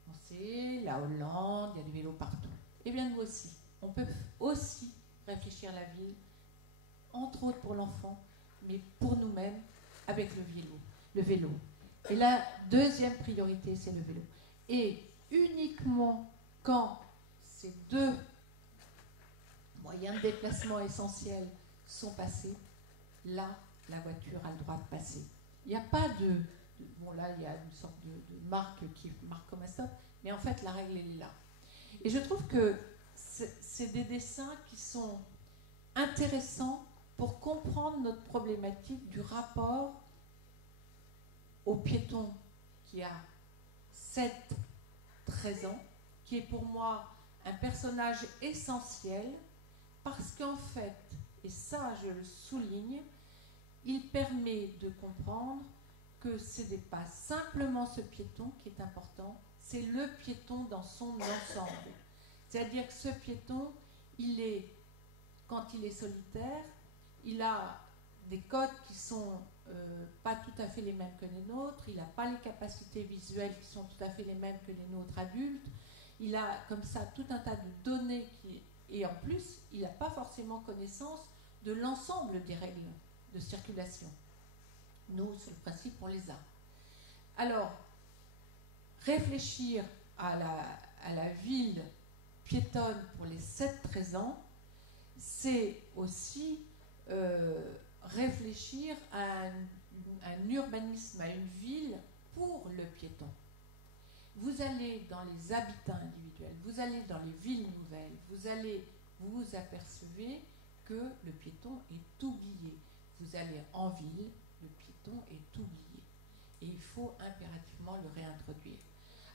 On sait, la Hollande, il y a des vélos partout. Eh bien, nous aussi. On peut aussi réfléchir la ville, entre autres pour l'enfant, mais pour nous-mêmes, avec le vélo. Et la deuxième priorité, c'est le vélo. Et uniquement quand ces deux moyens de déplacement essentiels sont passés, là, la voiture a le droit de passer. Il n'y a pas bon, là, il y a une sorte de marque qui marque comme un stop, mais en fait, la règle, elle est là. Et je trouve que c'est des dessins qui sont intéressants pour comprendre notre problématique du rapport au piéton qui a 7-13 ans, qui est pour moi un personnage essentiel, parce qu'en fait, et ça je le souligne, il permet de comprendre que ce n'est pas simplement ce piéton qui est important, c'est le piéton dans son ensemble. C'est-à-dire que ce piéton, quand il est solitaire, il a des codes qui sont pas tout à fait les mêmes que les nôtres, il n'a pas les capacités visuelles qui sont tout à fait les mêmes que les nôtres adultes, il a comme ça tout un tas de données et en plus, il n'a pas forcément connaissance de l'ensemble des règles de circulation. Nous, sur le principe, on les a. Alors, réfléchir à la ville piétonne pour les 7-13 ans, c'est aussi réfléchir à un urbanisme, à une ville pour le piéton. Vous allez dans les habitats individuels, vous allez dans les villes nouvelles, vous apercevez que le piéton est oublié. Vous allez en ville, le piéton est oublié. Et il faut impérativement le réintroduire.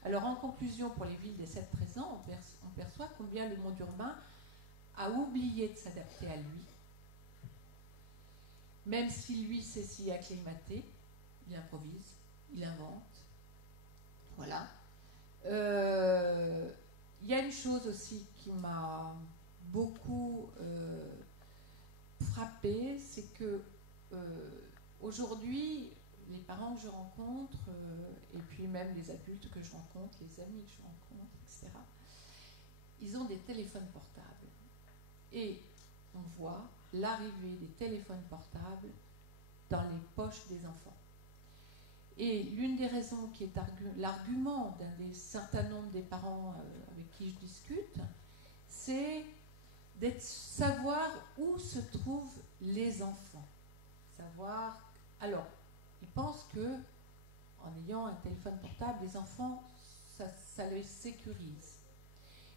Alors en conclusion, pour les villes des 7-13 ans, on perçoit combien le monde urbain a oublié de s'adapter à lui. Même si lui sait s'y acclimater, il improvise, il invente. Voilà. Il y a une chose aussi qui m'a beaucoup frappée, c'est que aujourd'hui, les parents que je rencontre, et puis même les adultes que je rencontre, les amis que je rencontre, etc., ils ont des téléphones portables. Et on voit l'arrivée des téléphones portables dans les poches des enfants. Et l'une des raisons qui est l'argument d'un certain nombre des parents avec qui je discute, c'est de savoir où se trouvent les enfants. Alors, ils pensent que en ayant un téléphone portable, les enfants, ça les sécurise.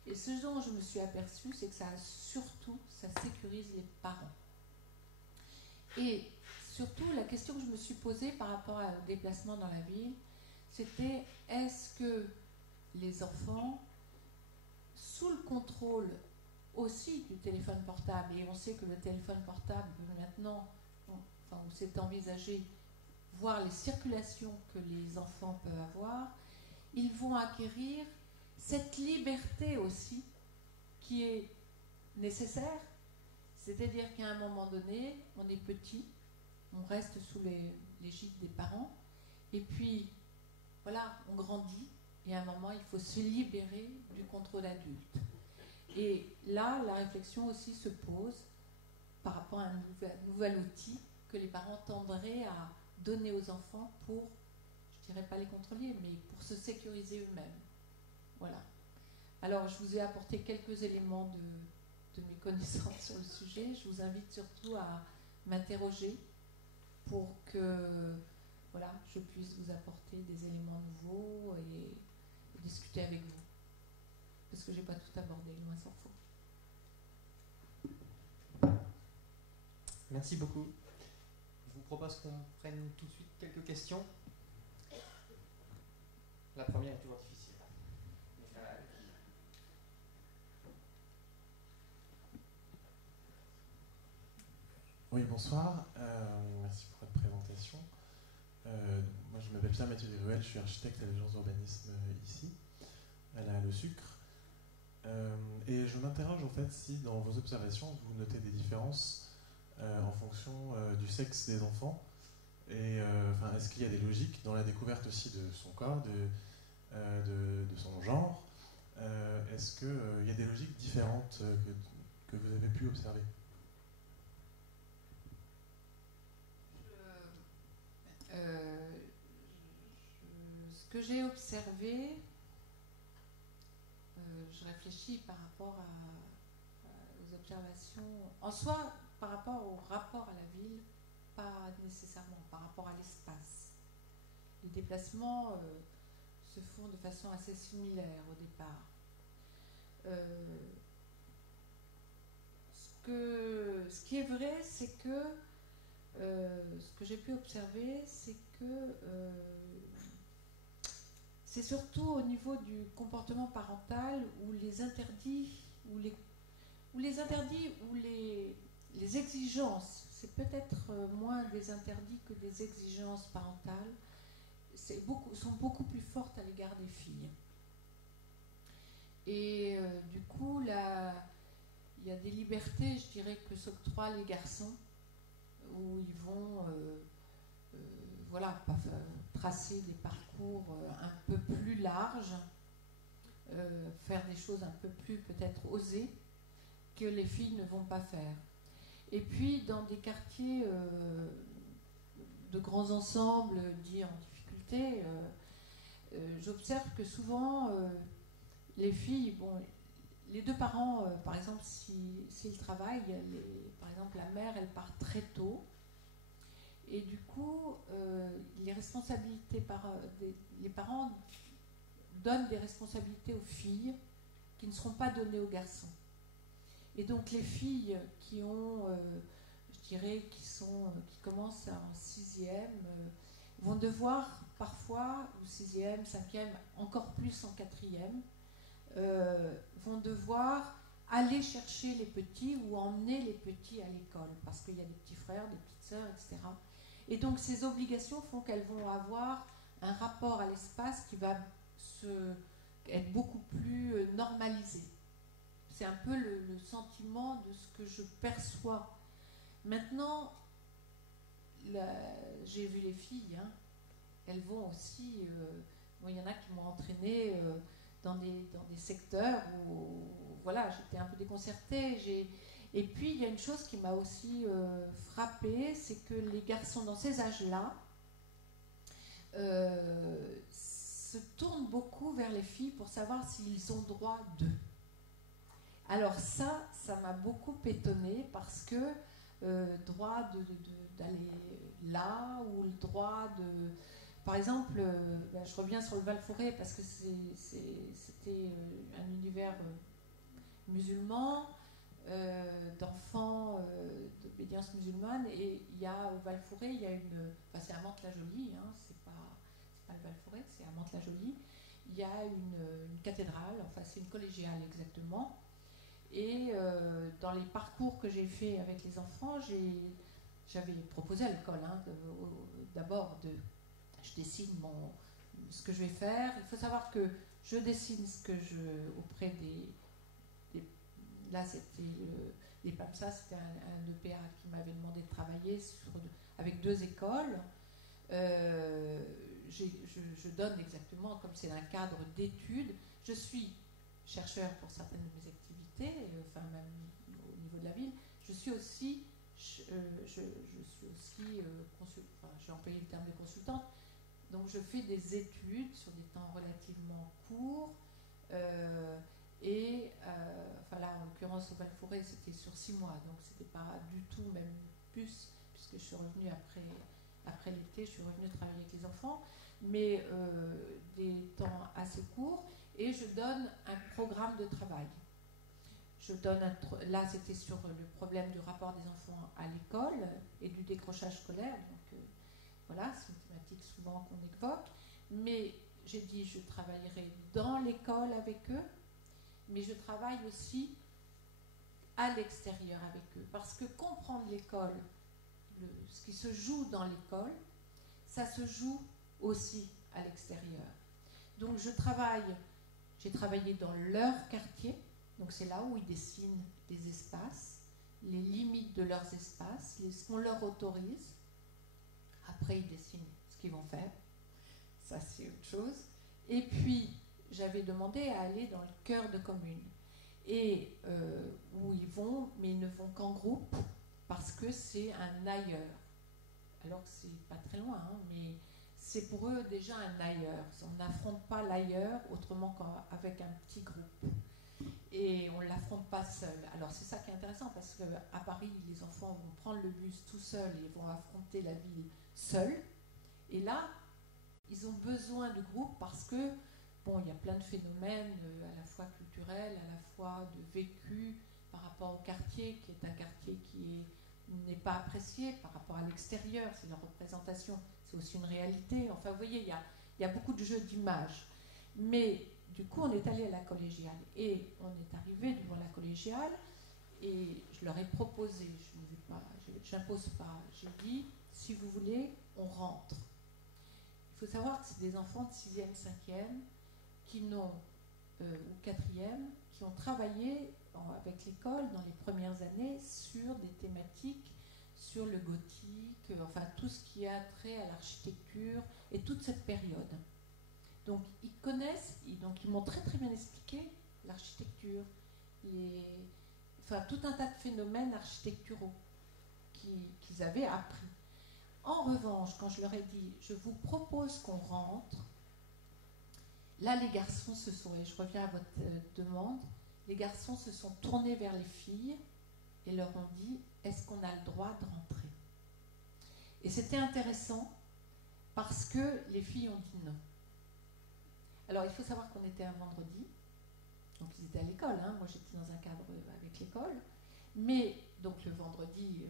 Et ce dont je me suis aperçue, c'est que ça sécurise les parents. Et surtout, la question que je me suis posée par rapport au déplacement dans la ville, c'était, est-ce que les enfants, sous le contrôle aussi du téléphone portable, et on sait que le téléphone portable maintenant, enfin, où c'est envisagé, voir les circulations que les enfants peuvent avoir, ils vont acquérir cette liberté aussi qui est nécessaire. C'est-à-dire qu'à un moment donné, on est petit, on reste sous l'égide des parents, et puis voilà, on grandit, et à un moment, il faut se libérer du contrôle adulte. Et là, la réflexion aussi se pose par rapport à un nouvel outil que les parents tendraient à donner aux enfants pour, je dirais pas les contrôler, mais pour se sécuriser eux-mêmes. Voilà. Alors, je vous ai apporté quelques éléments de mes connaissances sur le sujet. Je vous invite surtout à m'interroger pour que voilà, je puisse vous apporter des éléments nouveaux et discuter avec vous. Parce que je n'ai pas tout abordé, loin s'en faut. Merci beaucoup. Je vous propose qu'on prenne tout de suite quelques questions. La première est toujours difficile. Oui, bonsoir. Merci pour votre présentation. Moi, je m'appelle Pierre-Mathieu Desruelles, je suis architecte à l'agence d'urbanisme ici, à la Le Sucre. Et je m'interroge en fait si dans vos observations, vous notez des différences en fonction du sexe des enfants. Et est-ce qu'il y a des logiques dans la découverte aussi de son corps, de son genre? Est-ce qu'il y a des logiques différentes que vous avez pu observer? Ce que j'ai observé, je réfléchis par rapport aux observations, en soi par rapport au rapport à la ville, pas nécessairement par rapport à l'espace. Les déplacements se font de façon assez similaire au départ. Ce qui est vrai, c'est que ce que j'ai pu observer, c'est que c'est surtout au niveau du comportement parental où les interdits ou les exigences, c'est peut-être moins des interdits que des exigences parentales, sont beaucoup plus fortes à l'égard des filles. Et du coup, il y a des libertés, je dirais, que s'octroient les garçons, où ils vont tracer des parcours un peu plus larges, faire des choses un peu plus peut-être osées que les filles ne vont pas faire. Et puis dans des quartiers de grands ensembles dits en difficulté, j'observe que souvent les filles, les deux parents, par exemple, s'ils travaillent, par exemple la mère, elle part très tôt. Et du coup, les responsabilités les parents donnent des responsabilités aux filles qui ne seront pas données aux garçons. Et donc les filles qui ont, je dirais, qui commencent en 6e, vont devoir parfois, ou 6e, 5e, encore plus en 4e, vont devoir aller chercher les petits ou emmener les petits à l'école, parce qu'il y a des petits frères, des petites sœurs, etc. Et donc ces obligations font qu'elles vont avoir un rapport à l'espace qui va être beaucoup plus normalisé. C'est un peu le sentiment de ce que je perçois. Maintenant, j'ai vu les filles, hein, elles vont aussi... il y en a qui m'ont entraînée dans des secteurs où voilà, j'étais un peu déconcertée. Et puis, il y a une chose qui m'a aussi frappée, c'est que les garçons dans ces âges-là se tournent beaucoup vers les filles pour savoir s'ils ont droit d'eux. Alors ça m'a beaucoup étonnée parce que droit d'aller là, ou le droit de... Par exemple, je reviens sur le Val-Forêt parce que c'était un univers musulman, d'enfants d'obédience musulmane, et il y a au Val-Forêt, il y a c'est à Mantes-la-Jolie, hein, c'est pas le Val-Forêt, c'est à Mantes-la-Jolie, il y a une cathédrale, enfin c'est une collégiale exactement. Et dans les parcours que j'ai fait avec les enfants, j'avais proposé à l'école, hein, d'abord, je dessine ce que je vais faire. Il faut savoir que je dessine auprès là c'était les PAMSA, c'était un EPA qui m'avait demandé de travailler avec 2 écoles. Je donne exactement, comme c'est un cadre d'études, je suis chercheur pour certaines de mes activités, enfin même au niveau de la ville, je suis aussi j'ai employé le terme de consultante, donc je fais des études sur des temps relativement courts, enfin là en l'occurrence au Val-Fouré c'était sur 6 mois, donc c'était pas du tout, même plus, puisque je suis revenue après l'été, je suis revenue travailler avec les enfants, mais des temps assez courts, et je donne un programme de travail. Là, c'était sur le problème du rapport des enfants à l'école et du décrochage scolaire. Donc, voilà, c'est une thématique souvent qu'on évoque. Mais j'ai dit, je travaillerai dans l'école avec eux, mais je travaille aussi à l'extérieur avec eux. Parce que comprendre l'école, ce qui se joue dans l'école, ça se joue aussi à l'extérieur. Donc, j'ai travaillé dans leur quartier. Donc c'est là où ils dessinent les espaces, les limites de leurs espaces, ce qu'on leur autorise. Après, ils dessinent ce qu'ils vont faire. Ça, c'est autre chose. Et puis, j'avais demandé à aller dans le cœur de commune. Et où ils vont, mais ils ne vont qu'en groupe, parce que c'est un ailleurs. Alors que c'est pas très loin, hein, mais c'est pour eux déjà un ailleurs. On n'affronte pas l'ailleurs autrement qu'avec un petit groupe. Et on ne l'affronte pas seul. Alors c'est ça qui est intéressant, parce qu'à Paris, les enfants vont prendre le bus tout seuls et vont affronter la ville seuls. Et là, ils ont besoin de groupe parce que, bon, il y a plein de phénomènes, à la fois culturels, à la fois de vécu par rapport au quartier, qui est un quartier qui n'est pas apprécié par rapport à l'extérieur. C'est la représentation, c'est aussi une réalité. Enfin, vous voyez, il y a beaucoup de jeux d'images. Mais du coup, on est allé à la collégiale et on est arrivé devant la collégiale et je leur ai proposé, j'impose pas, j'ai dit, si vous voulez, on rentre. Il faut savoir que c'est des enfants de 6e, 5e, ou 4e, qui ont travaillé avec l'école dans les premières années sur des thématiques, sur le gothique, enfin tout ce qui a trait à l'architecture et toute cette période. Donc ils connaissent, donc ils m'ont très très bien expliqué l'architecture, tout un tas de phénomènes architecturaux qu'ils avaient appris. En revanche, quand je leur ai dit, je vous propose qu'on rentre, là les garçons et je reviens à votre demande, les garçons se sont tournés vers les filles et leur ont dit, est-ce qu'on a le droit de rentrer? Et c'était intéressant parce que les filles ont dit non. Alors, il faut savoir qu'on était un vendredi, donc ils étaient à l'école, hein. Moi j'étais dans un cadre avec l'école, mais donc le vendredi,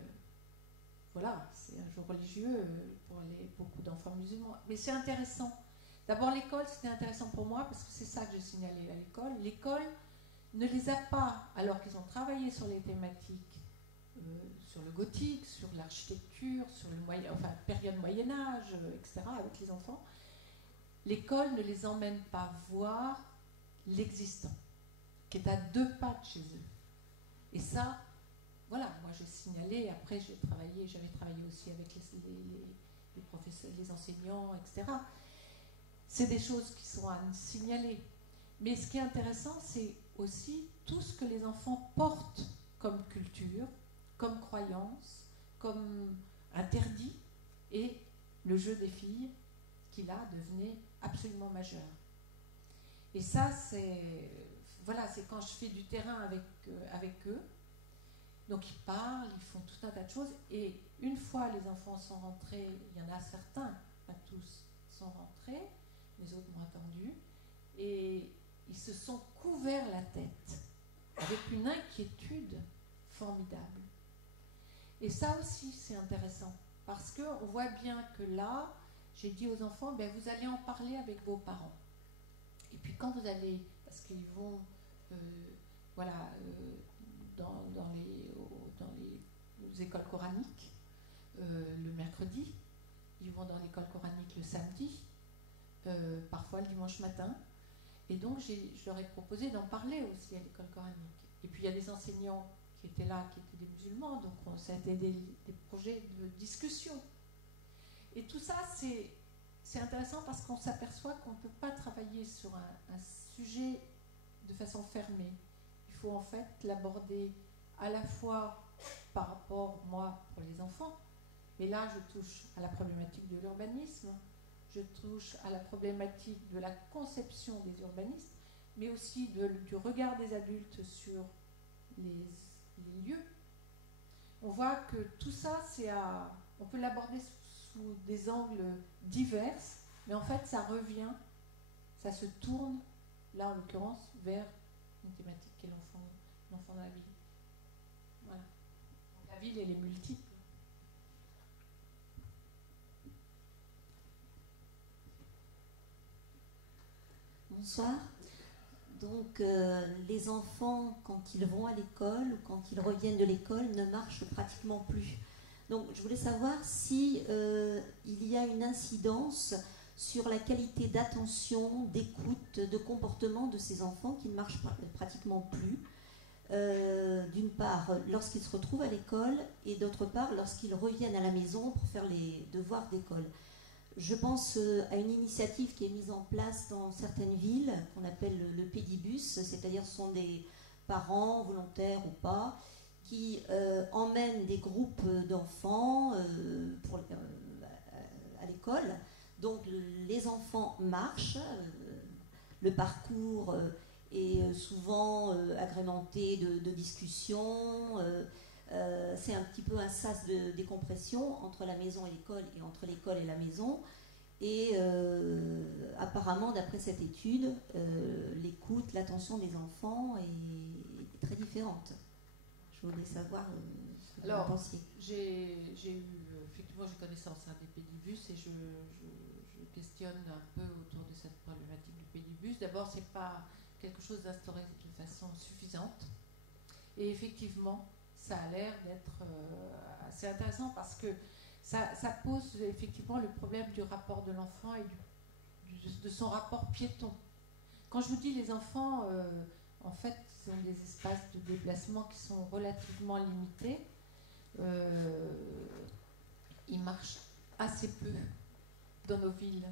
voilà, c'est un jour religieux pour beaucoup d'enfants musulmans, mais c'est intéressant. D'abord l'école, c'était intéressant pour moi parce que c'est ça que j'ai signalé à l'école. L'école ne les a pas, alors qu'ils ont travaillé sur les thématiques, sur le gothique, sur l'architecture, sur période Moyen-Âge, etc., avec les enfants. L'école ne les emmène pas voir l'existant, qui est à 2 pas de chez eux. Et ça, voilà, moi j'ai signalé, après j'avais travaillé aussi avec les professeurs, les enseignants, etc. C'est des choses qui sont à signaler. Mais ce qui est intéressant, c'est aussi tout ce que les enfants portent comme culture, comme croyance, comme interdit, et le jeu des filles, qui là devenait absolument majeur. Et ça, c'est quand je fais du terrain avec eux. Donc ils parlent, ils font tout un tas de choses. Et une fois les enfants sont rentrés, il y en a certains, pas tous, sont rentrés, les autres m'ont attendu, et ils se sont couverts la tête avec une inquiétude formidable. Et ça aussi, c'est intéressant, parce qu'on voit bien que là, j'ai dit aux enfants, vous allez en parler avec vos parents. Et puis quand vous allez, parce qu'ils vont voilà, dans les écoles coraniques le mercredi, ils vont dans l'école coranique le samedi, parfois le dimanche matin. Et donc je leur ai proposé d'en parler aussi à l'école coranique. Et puis il y a des enseignants qui étaient là, qui étaient des musulmans, donc ça a été des projets de discussion. Et tout ça, c'est intéressant parce qu'on s'aperçoit qu'on ne peut pas travailler sur un sujet de façon fermée. Il faut en fait l'aborder à la fois par rapport, moi, pour les enfants, mais là je touche à la problématique de l'urbanisme, je touche à la problématique de la conception des urbanistes, mais aussi du regard des adultes sur les lieux. On voit que tout ça, on peut l'aborder sous des angles divers, mais en fait ça revient, ça se tourne, là en l'occurrence, vers une thématique qui est l'enfant dans la ville. Voilà. Donc, la ville, elle est multiple. Bonsoir. Donc, les enfants, quand ils vont à l'école ou quand ils reviennent de l'école, ne marchent pratiquement plus. Donc, je voulais savoir si il y a une incidence sur la qualité d'attention, d'écoute, de comportement de ces enfants qui ne marchent pratiquement plus. D'une part, lorsqu'ils se retrouvent à l'école, et d'autre part, lorsqu'ils reviennent à la maison pour faire les devoirs d'école. Je pense à une initiative qui est mise en place dans certaines villes, qu'on appelle le pédibus, c'est-à-dire ce sont des parents, volontaires ou pas, qui emmènent des groupes d'enfants à l'école. Donc les enfants marchent, le parcours est souvent agrémenté de discussions, c'est un petit peu un sas de décompression entre la maison et l'école et entre l'école et la maison. Et apparemment, d'après cette étude, l'écoute, l'attention des enfants est très différente. Je voulais savoir ce que vous pensiez. Effectivement, j'ai connaissance des pédibus et je questionne un peu autour de cette problématique du pédibus. D'abord, ce n'est pas quelque chose d'instauré de façon suffisante. Et effectivement, ça a l'air d'être assez intéressant parce que ça pose effectivement le problème du rapport de l'enfant et de son rapport piéton. Quand je vous dis les enfants, en fait, ce sont des espaces de déplacement qui sont relativement limités. Ils marchent assez peu dans nos villes.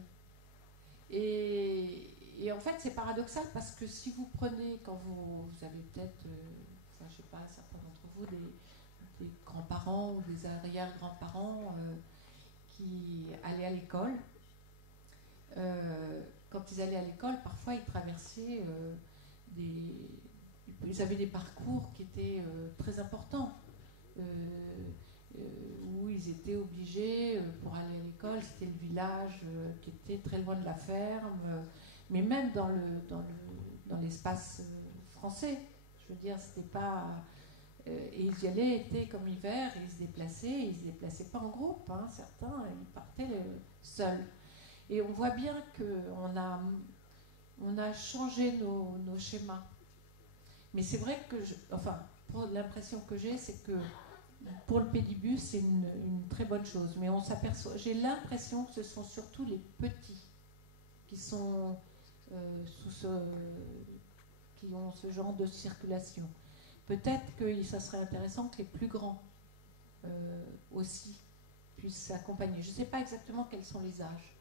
Et en fait, c'est paradoxal parce que si vous prenez, quand vous avez peut-être, je ne sais pas, certains d'entre vous, des grands-parents ou des arrière-grands-parents qui allaient à l'école, quand ils allaient à l'école, parfois ils traversaient ils avaient des parcours qui étaient très importants, où ils étaient obligés, pour aller à l'école, c'était le village qui était très loin de la ferme, mais même dans l'espace français, je veux dire, c'était pas... et ils y allaient été comme hiver, et ils se déplaçaient pas en groupe, hein, certains, ils partaient seuls. Et on voit bien qu'on a changé nos schémas. Mais c'est vrai que, l'impression que j'ai, c'est que pour le pédibus, c'est une très bonne chose. Mais on s'aperçoit, j'ai l'impression que ce sont surtout les petits qui sont qui ont ce genre de circulation. Peut-être que ça serait intéressant que les plus grands aussi puissent s'accompagner. Je ne sais pas exactement quels sont les âges,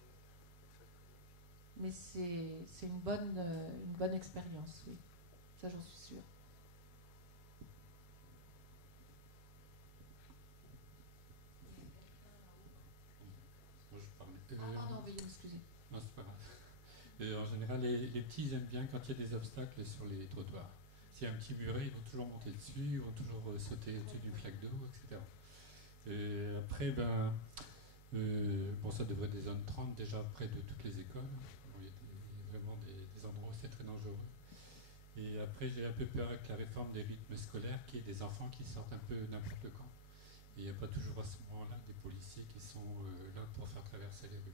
mais c'est une bonne expérience, oui. Ça, j'en suis sûre. Pardon, veuillez m'excuser. Non, c'est pas grave. En général, les petits aiment bien quand il y a des obstacles sur les trottoirs. S'il y a un petit muret, ils vont toujours monter dessus, ils vont toujours sauter au-dessus d'une flaque d'eau, etc. Et après, ça devrait être des zones 30 déjà près de toutes les écoles. Il y a vraiment des endroits où c'est très dangereux. Et après, j'ai un peu peur avec la réforme des rythmes scolaires, qu'il y ait des enfants qui sortent un peu n'importe quand. Et il n'y a pas toujours à ce moment-là des policiers qui sont là pour faire traverser les rues.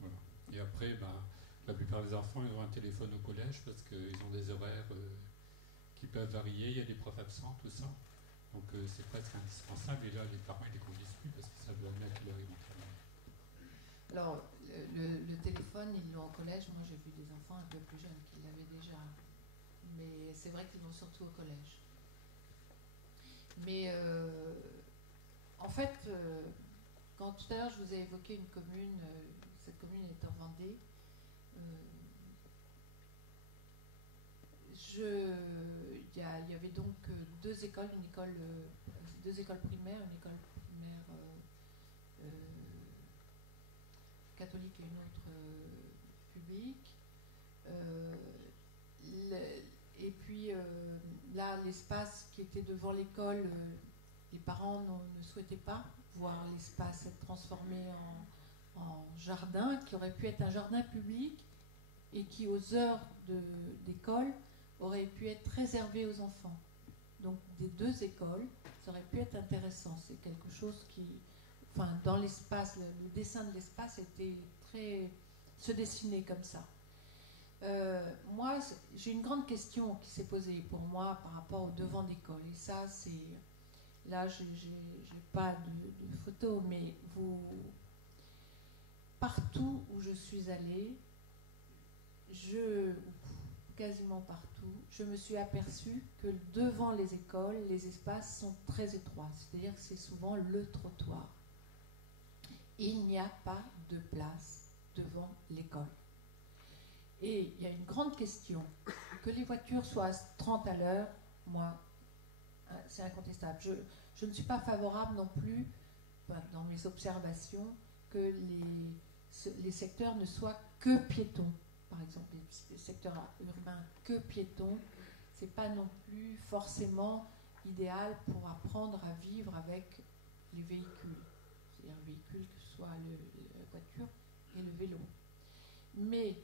Voilà. Et après, La plupart des enfants, ils ont un téléphone au collège parce qu'ils ont des horaires qui peuvent varier, il y a des profs absents, tout ça. Donc c'est presque indispensable, et là les parents ils les conduisent plus parce que ça doit mettre leur éventuellement. Alors, le téléphone, ils l'ont au collège. Moi, j'ai vu des enfants un peu plus jeunes qui l'avaient déjà. Mais c'est vrai qu'ils l'ont surtout au collège. Mais en fait, quand tout à l'heure je vous ai évoqué une commune, cette commune est en Vendée, il y avait donc deux écoles, deux écoles primaires, une école primaire catholique et une autre publique. Et puis là, l'espace qui était devant l'école, les parents ne souhaitaient pas voir l'espace être transformé en jardin, qui aurait pu être un jardin public et qui, aux heures d'école, aurait pu être réservé aux enfants. Donc, des deux écoles, ça aurait pu être intéressant. C'est quelque chose qui, enfin, dans l'espace, le dessin de l'espace était se dessinait comme ça. Moi, j'ai une grande question qui s'est posée pour moi par rapport au devant d'école. Et ça, c'est... Là, j'ai pas de photos, mais partout où je suis allée, quasiment partout, je me suis aperçue que devant les écoles, les espaces sont très étroits. C'est-à-dire que c'est souvent le trottoir. Il n'y a pas de place devant l'école. Et il y a une grande question. Que les voitures soient à 30 à l'heure, moi, c'est incontestable. Je ne suis pas favorable non plus, dans mes observations, que les secteurs ne soient que piétons. Par exemple, les secteurs urbains que piétons, ce n'est pas non plus forcément idéal pour apprendre à vivre avec les véhicules. C'est-à-dire le véhicule, que ce soit la voiture et le vélo. Mais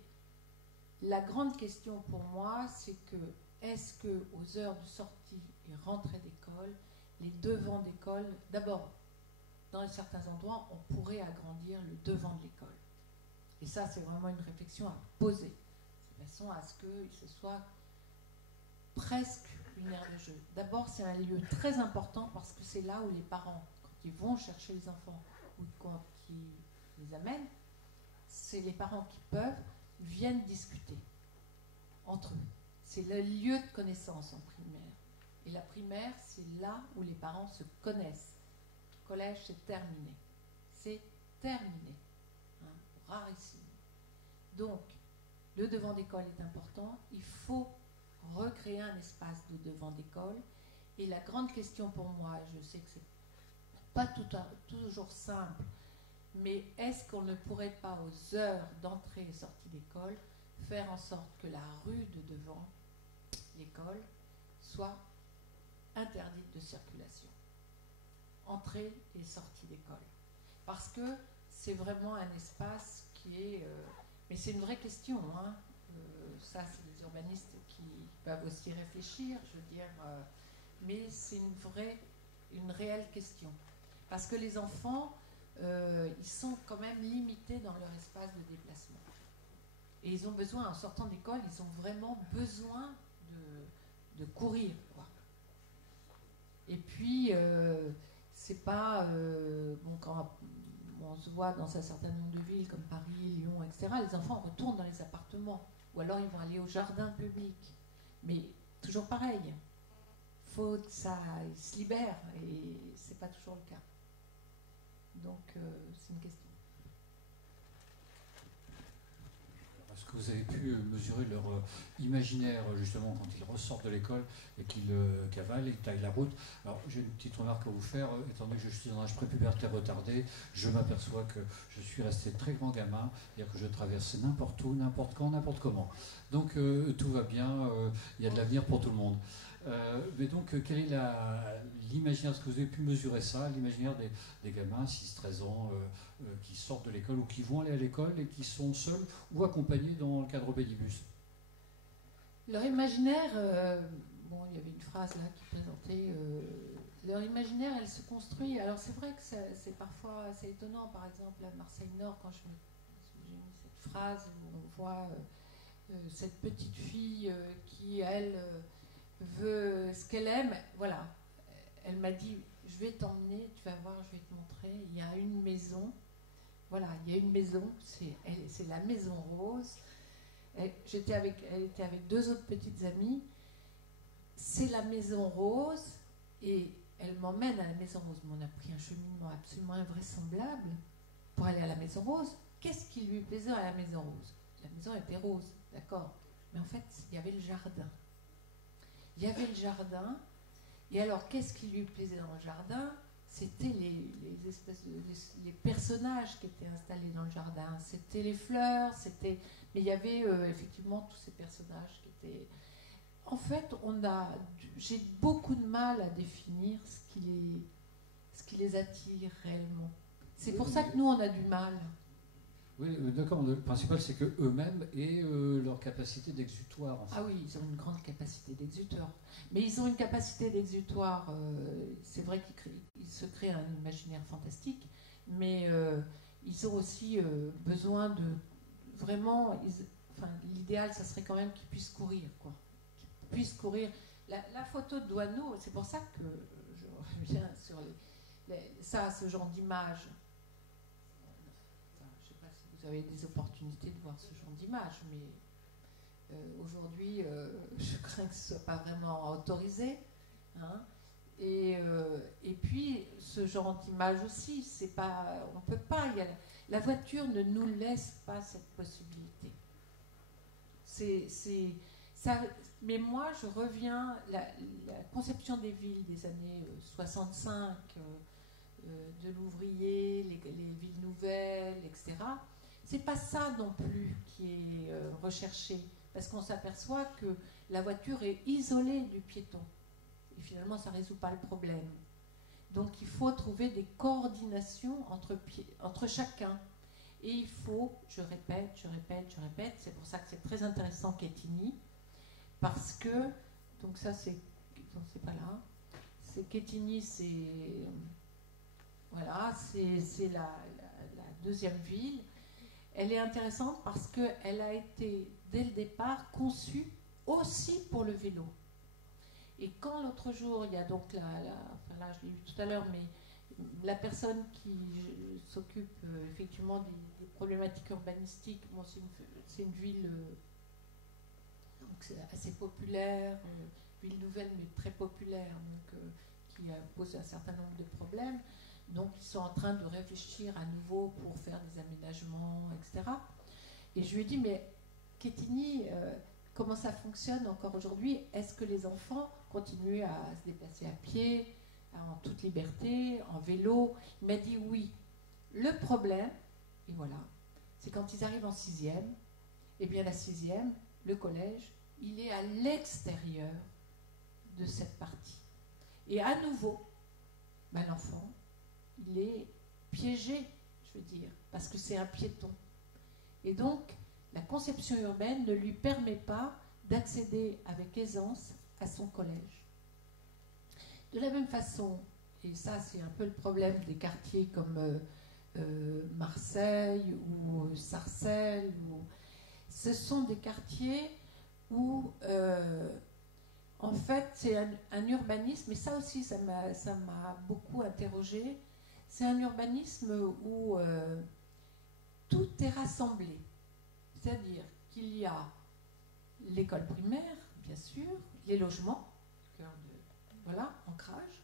la grande question pour moi, c'est que est-ce qu'aux heures de sortie et rentrée d'école, les devants d'école, d'abord, dans certains endroits, on pourrait agrandir le devant de l'école. Et ça, c'est vraiment une réflexion à poser, de façon à ce que ce soit presque une aire de jeu. D'abord, c'est un lieu très important parce que c'est là où les parents, quand ils vont chercher les enfants ou quand ils les amènent, c'est les parents qui peuvent, viennent discuter entre eux. C'est le lieu de connaissance en primaire. Et la primaire, c'est là où les parents se connaissent. Le collège, c'est terminé. C'est terminé. Rarissime. Donc, le devant d'école est important. Il faut recréer un espace de devant d'école. Et la grande question pour moi, je sais que c'est pas toujours simple, mais est-ce qu'on ne pourrait pas, aux heures d'entrée et sortie d'école, faire en sorte que la rue de devant l'école soit interdite de circulation, entrée et sortie d'école, parce que c'est vraiment un espace qui est... mais c'est une vraie question, hein. Ça, c'est les urbanistes qui peuvent aussi réfléchir, je veux dire, mais c'est une réelle question. Parce que les enfants, ils sont quand même limités dans leur espace de déplacement. Et ils ont besoin, en sortant d'école, ils ont vraiment besoin de courir, quoi. Et puis, c'est pas... bon, quand on se voit dans un certain nombre de villes comme Paris, Lyon, etc., les enfants retournent dans les appartements. Ou alors ils vont aller au jardin public. Mais toujours pareil. Il faut que ça se libère. Et c'est pas toujours le cas. Donc, c'est une question. Est-ce que vous avez pu mesurer leur imaginaire, justement, quand ils ressortent de l'école et qu'ils cavalent, ils taillent la route? Alors, j'ai une petite remarque à vous faire. Étant donné que je suis dans un âge prépubertaire retardé, je m'aperçois que je suis resté très grand gamin, c'est-à-dire que je traversais n'importe où, n'importe quand, n'importe comment. Donc, tout va bien, il y a de l'avenir pour tout le monde. Mais donc, quel est l'imaginaire? Est-ce que vous avez pu mesurer ça, l'imaginaire des gamins, 6-13 ans, qui sortent de l'école ou qui vont aller à l'école et qui sont seuls ou accompagnés dans le cadre pédibus? Leur imaginaire, bon, il y avait une phrase là qui présentait, leur imaginaire, elle se construit. Alors c'est vrai que c'est parfois assez étonnant, par exemple à Marseille-Nord, quand j'ai mis cette phrase où on voit cette petite fille qui, elle, veut ce qu'elle aime. Voilà, elle m'a dit, je vais t'emmener, tu vas voir, je vais te montrer, il y a une maison. Voilà, il y a une maison, c'est la Maison Rose. Elle était avec 2 autres petites amies. C'est la Maison Rose et elle m'emmène à la Maison Rose. Mais on a pris un cheminement absolument invraisemblable pour aller à la Maison Rose. Qu'est-ce qui lui plaisait à la Maison Rose? La maison était rose, d'accord. Mais en fait, il y avait le jardin. Il y avait le jardin. Et alors, qu'est-ce qui lui plaisait dans le jardin? C'était les personnages qui étaient installés dans le jardin. C'était les fleurs, mais il y avait effectivement tous ces personnages qui étaient... En fait, j'ai beaucoup de mal à définir ce qui les attire réellement. C'est pour ça que nous, on a du mal. Oui, d'accord. Le principal, c'est qu'eux-mêmes aient leur capacité d'exutoire. En fait. Ah oui, ils ont une grande capacité d'exutoire. Mais ils ont une capacité d'exutoire, c'est vrai qu'ils se créent un imaginaire fantastique, mais ils ont aussi besoin de... Vraiment, l'idéal, ça serait quand même qu'ils puissent courir, quoi. Qu'ils puissent courir. La photo de Douaneau, c'est pour ça que je reviens sur ce genre d'image. Vous avez des opportunités de voir ce genre d'image, mais aujourd'hui, je crains que ce ne soit pas vraiment autorisé. Hein. Et puis, ce genre d'image aussi, on ne peut pas. La voiture ne nous laisse pas cette possibilité. Mais moi, je reviens, la conception des villes des années 65, de l'ouvrier, les villes nouvelles, etc., c'est pas ça non plus qui est recherché, parce qu'on s'aperçoit que la voiture est isolée du piéton. Et finalement, ça ne résout pas le problème. Donc, il faut trouver des coordinations entre chacun. Et il faut, je répète, c'est pour ça que c'est très intéressant Quetigny, parce que, donc ça c'est pas là, c'est Quetigny, voilà, c'est la deuxième ville. Elle est intéressante parce qu'elle a été, dès le départ, conçue aussi pour le vélo. Et quand l'autre jour, il y a donc là, je l'ai vu tout à l'heure, mais la personne qui s'occupe effectivement des problématiques urbanistiques, bon, c'est une ville assez populaire, ville nouvelle mais très populaire, donc, qui pose un certain nombre de problèmes. Donc ils sont en train de réfléchir à nouveau pour faire des aménagements, etc. Et je lui ai dit, mais Quetigny, comment ça fonctionne encore aujourd'hui? Est-ce que les enfants continuent à se déplacer à pied, en toute liberté, en vélo? Il m'a dit oui. Le problème, et voilà, c'est quand ils arrivent en 6e, et bien la 6e, le collège, il est à l'extérieur de cette partie. Et à nouveau, l'enfant, il est piégé, je veux dire, parce que c'est un piéton. Et donc, la conception urbaine ne lui permet pas d'accéder avec aisance à son collège. De la même façon, et ça c'est un peu le problème des quartiers comme Marseille ou Sarcelles, ce sont des quartiers où en fait c'est un urbanisme, et ça aussi ça m'a beaucoup interrogée. C'est un urbanisme où tout est rassemblé. C'est-à-dire qu'il y a l'école primaire, bien sûr, les logements, voilà, ancrage,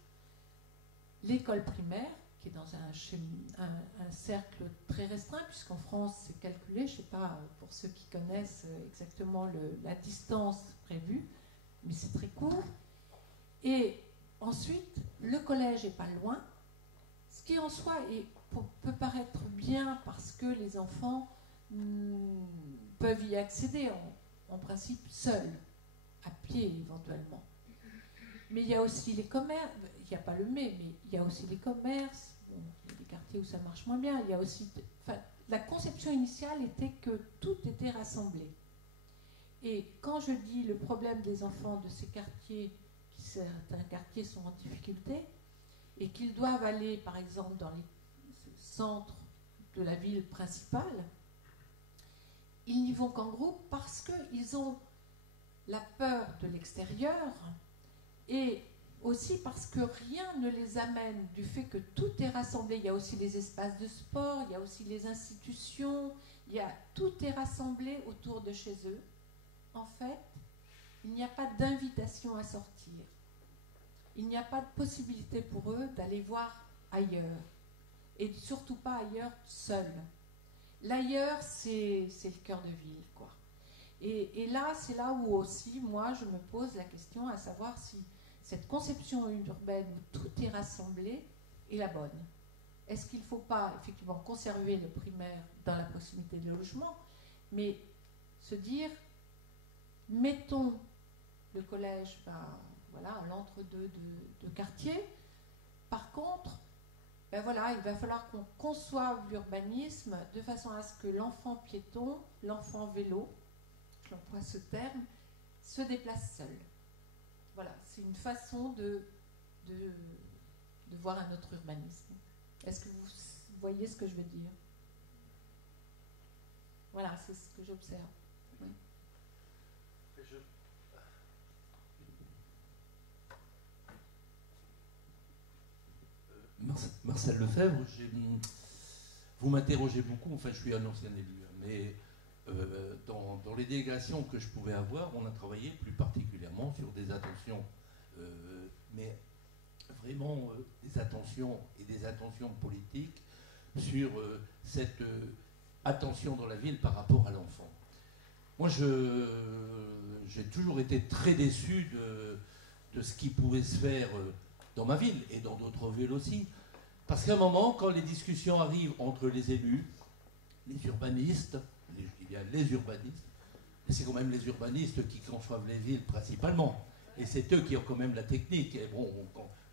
l'école primaire, qui est dans un cercle très restreint, puisqu'en France, c'est calculé, je ne sais pas, pour ceux qui connaissent exactement la distance prévue, mais c'est très court. Et ensuite, le collège n'est pas loin, ce qui en soi peut paraître bien parce que les enfants peuvent y accéder en principe seuls, à pied éventuellement. Mais il y a aussi les commerces, il n'y a pas le mais il y a aussi les commerces, bon, il y a des quartiers où ça marche moins bien, il y a aussi... la conception initiale était que tout était rassemblé. Et quand je dis le problème des enfants de ces quartiers, certains quartiers sont en difficulté, et qu'ils doivent aller, par exemple, dans les centres de la ville principale, ils n'y vont qu'en groupe parce qu'ils ont la peur de l'extérieur et aussi parce que rien ne les amène du fait que tout est rassemblé. Il y a aussi les espaces de sport, il y a aussi les institutions, tout est rassemblé autour de chez eux. En fait, il n'y a pas d'invitation à sortir. Il n'y a pas de possibilité pour eux d'aller voir ailleurs. Et surtout pas ailleurs seul. L'ailleurs, c'est le cœur de ville, quoi. Et là, c'est là où aussi, moi, je me pose la question à savoir si cette conception urbaine où tout est rassemblé est la bonne. Est-ce qu'il ne faut pas, effectivement, conserver le primaire dans la proximité des logements, mais se dire, mettons le collège à l'entre-deux de quartier. Par contre, il va falloir qu'on conçoive l'urbanisme de façon à ce que l'enfant piéton, l'enfant vélo, j'emploie ce terme, se déplace seul. Voilà, c'est une façon de voir un autre urbanisme. Est-ce que vous voyez ce que je veux dire? Voilà, c'est ce que j'observe. Oui. Marcel Lefebvre, vous m'interrogez beaucoup, enfin je suis un ancien élu, mais dans les délégations que je pouvais avoir, on a travaillé plus particulièrement sur des attentions, mais vraiment des attentions et des attentions politiques sur cette attention dans la ville par rapport à l'enfant. Moi, j'ai toujours été très déçu de ce qui pouvait se faire dans ma ville et dans d'autres villes aussi. Parce qu'à un moment, quand les discussions arrivent entre les élus, les urbanistes, les urbanistes, c'est quand même les urbanistes qui conçoivent les villes principalement. Et c'est eux qui ont quand même la technique. Et bon,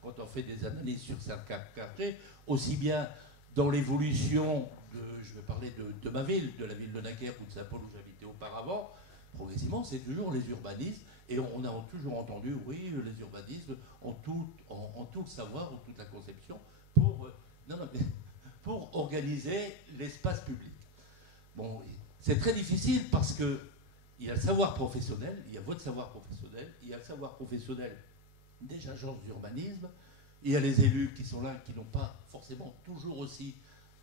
quand on fait des analyses sur certains quartiers, aussi bien dans l'évolution, je vais parler de ma ville, de la ville de Naquère ou de Saint-Paul où j'habitais auparavant, progressivement, c'est toujours les urbanistes. Et on a toujours entendu, oui, les urbanistes ont tout le savoir, ont toute la conception pour organiser l'espace public. Bon, c'est très difficile parce que il y a le savoir professionnel, il y a votre savoir professionnel, il y a le savoir professionnel des agences d'urbanisme, il y a les élus qui sont là, qui n'ont pas forcément toujours aussi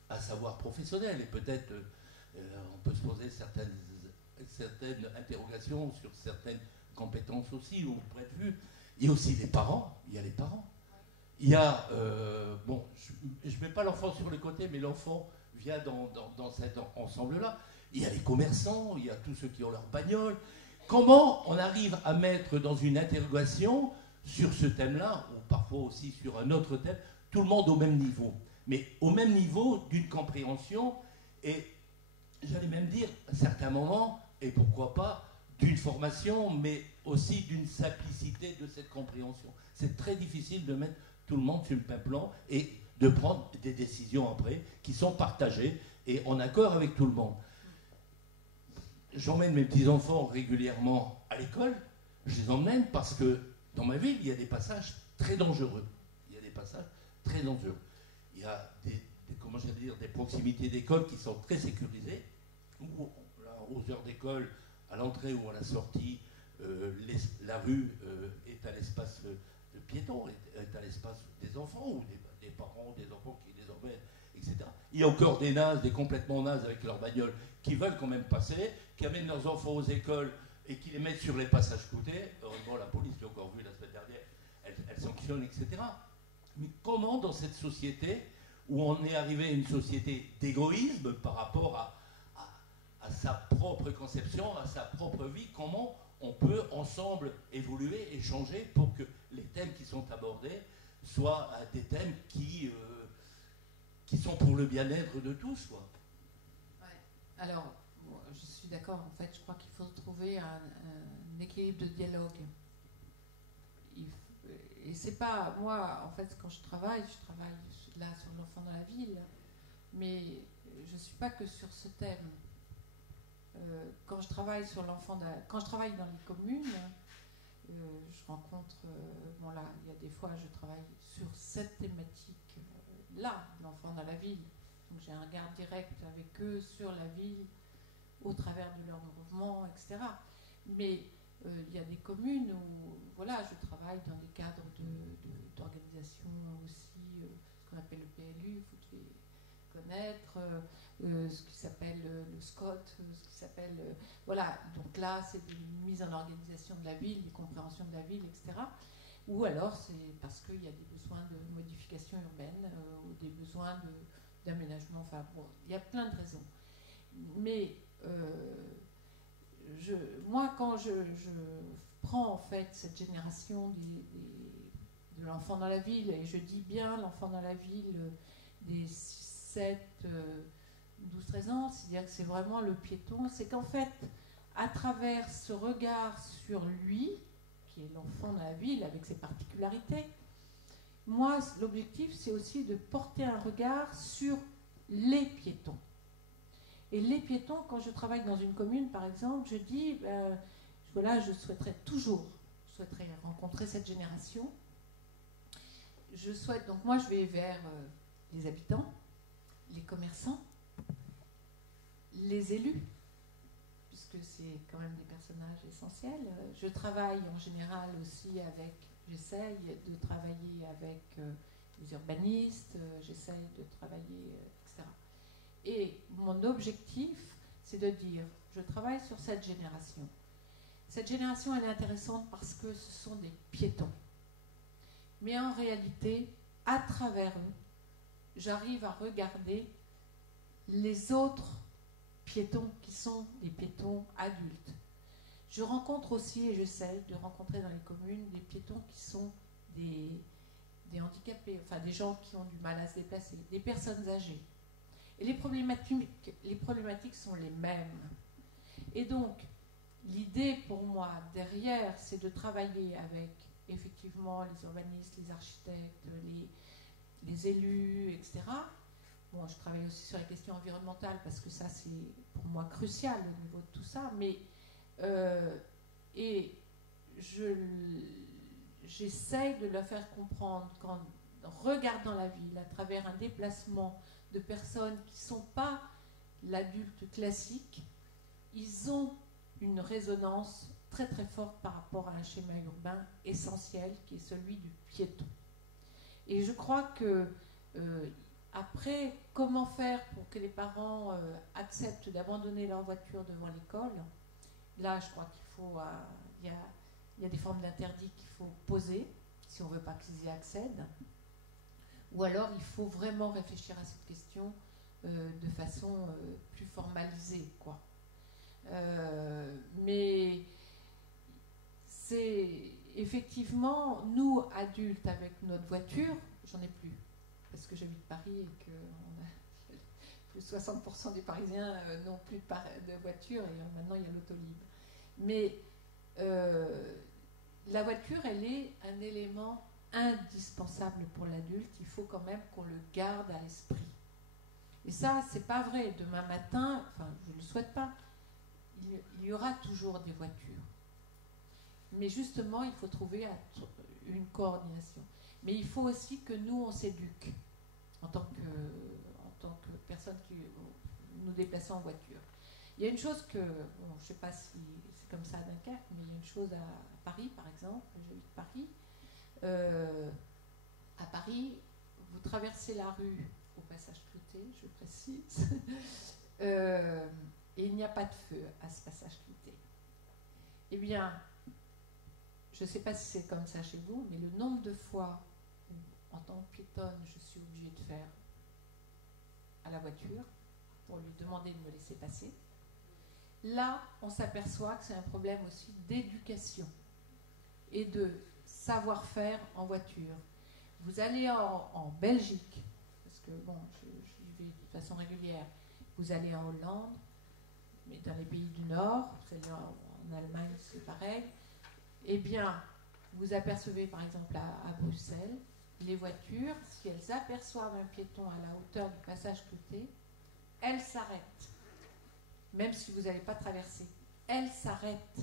un savoir professionnel, et peut-être on peut se poser certaines interrogations sur certaines compétences aussi, ou point de vue. Il y a aussi les parents, il y a les parents. Il y a, je ne mets pas l'enfant sur le côté, mais l'enfant vient dans cet ensemble-là. Il y a les commerçants, il y a tous ceux qui ont leur bagnole. Comment on arrive à mettre dans une interrogation sur ce thème-là, ou parfois aussi sur un autre thème, tout le monde au même niveau, mais au même niveau d'une compréhension, et j'allais même dire, à certains moments, et pourquoi pas, d'une formation, mais aussi d'une simplicité de cette compréhension. C'est très difficile de mettre tout le monde sur le même plan et de prendre des décisions après qui sont partagées et en accord avec tout le monde. J'emmène mes petits-enfants régulièrement à l'école. Je les emmène parce que dans ma ville, il y a des passages très dangereux. Il y a des passages très dangereux. Il y a des proximités d'école qui sont très sécurisées, où aux heures d'école, à l'entrée ou à la sortie, la rue est à l'espace de piétons, est à l'espace des enfants, ou des parents, des enfants qui les emmènent, etc. Il y a encore des nazes, des complètement nazes avec leur bagnole, qui veulent quand même passer, qui amènent leurs enfants aux écoles et qui les mettent sur les passages scoutés. Heureusement, la police, j'ai encore vu la semaine dernière, elle sanctionne, etc. Mais comment, dans cette société, où on est arrivé à une société d'égoïsme par rapport à sa propre conception, à sa propre vie, comment on peut ensemble évoluer et changer pour que les thèmes qui sont abordés soient des thèmes qui sont pour le bien-être de tous, quoi. Ouais. Alors, je suis d'accord, en fait, je crois qu'il faut trouver un équilibre de dialogue. Et c'est pas, moi, en fait, quand je travaille là sur l'enfant dans la ville, mais je ne suis pas que sur ce thème. Quand je travaille quand je travaille dans les communes, je rencontre, là, il y a des fois, je travaille sur cette thématique-là, l'enfant dans la ville. Donc j'ai un regard direct avec eux sur la ville, au travers de leurs mouvements, etc. Mais il y a des communes où voilà, je travaille dans des cadres d'organisation aussi, ce qu'on appelle le PLU, vous devez connaître, ce qui s'appelle le SCOT, ce qui s'appelle... voilà, donc là, c'est des mises en organisation de la ville, des compréhensions de la ville, etc. Ou alors, c'est parce qu'il y a des besoins de modification urbaine ou des besoins d'aménagement. Enfin, bon, il y a plein de raisons. Mais moi, quand je prends en fait cette génération de l'enfant dans la ville, et je dis bien l'enfant dans la ville des 7, 12, 13 ans, c'est-à-dire que c'est vraiment le piéton, c'est qu'en fait, à travers ce regard sur lui, qui est l'enfant dans la ville avec ses particularités, moi, l'objectif, c'est aussi de porter un regard sur les piétons. Et les piétons, quand je travaille dans une commune, par exemple, je dis, voilà, je souhaiterais rencontrer cette génération. Je souhaite, donc moi, je vais vers les habitants, les commerçants, les élus, puisque c'est quand même des personnages essentiels. Je travaille en général aussi avec, j'essaye de travailler avec les urbanistes, j'essaye de travailler, etc. Et mon objectif, c'est de dire, je travaille sur cette génération. Cette génération, elle est intéressante parce que ce sont des piétons. Mais en réalité, à travers eux, j'arrive à regarder les autres piétons qui sont des piétons adultes. Je rencontre aussi, et j'essaie de rencontrer dans les communes, des piétons qui sont des handicapés, enfin des gens qui ont du mal à se déplacer, des personnes âgées. Et les problématiques sont les mêmes. Et donc, l'idée pour moi derrière, c'est de travailler avec effectivement les urbanistes, les architectes, les élus, etc. Bon, je travaille aussi sur les questions environnementales parce que ça, c'est pour moi crucial au niveau de tout ça. Mais et j'essaye de leur faire comprendre qu'en regardant la ville à travers un déplacement de personnes qui ne sont pas l'adulte classique, ils ont une résonance très très forte par rapport à un schéma urbain essentiel qui est celui du piéton. Et je crois que après, comment faire pour que les parents acceptent d'abandonner leur voiture devant l'école? Là, je crois qu'il faut, il y a des formes d'interdit qu'il faut poser si on ne veut pas qu'ils y accèdent. Ou alors, il faut vraiment réfléchir à cette question de façon plus formalisée, quoi. Mais c'est effectivement, nous, adultes, avec notre voiture, j'en ai plus, parce que j'habite Paris et que plus de 60% des Parisiens n'ont plus de voiture, et maintenant il y a l'autolib. Mais la voiture, elle est un élément indispensable pour l'adulte, il faut quand même qu'on le garde à l'esprit. Et ça, c'est pas vrai. Demain matin, enfin, je ne le souhaite pas, il y aura toujours des voitures. Mais justement, il faut trouver une coordination. Mais il faut aussi que nous, on s'éduque en tant que personnes qui nous déplaçons en voiture. Il y a une chose que, bon, je ne sais pas si c'est comme ça à Dunkerque, mais il y a une chose à Paris, par exemple, j'habite Paris. À Paris, vous traversez la rue au passage Cloutier, je précise, et il n'y a pas de feu à ce passage Cloutier. Eh bien, je ne sais pas si c'est comme ça chez vous, mais le nombre de fois où, en tant que piétonne, je suis obligée de faire à la voiture pour lui demander de me laisser passer, là, on s'aperçoit que c'est un problème aussi d'éducation et de savoir-faire en voiture. Vous allez en Belgique, parce que bon, j'y vais de façon régulière, vous allez en Hollande, mais dans les pays du Nord, vous allez en Allemagne, c'est pareil, eh bien, vous apercevez par exemple à Bruxelles, les voitures, si elles aperçoivent un piéton à la hauteur du passage Cloutier, elles s'arrêtent. Même si vous n'allez pas traverser, elles s'arrêtent.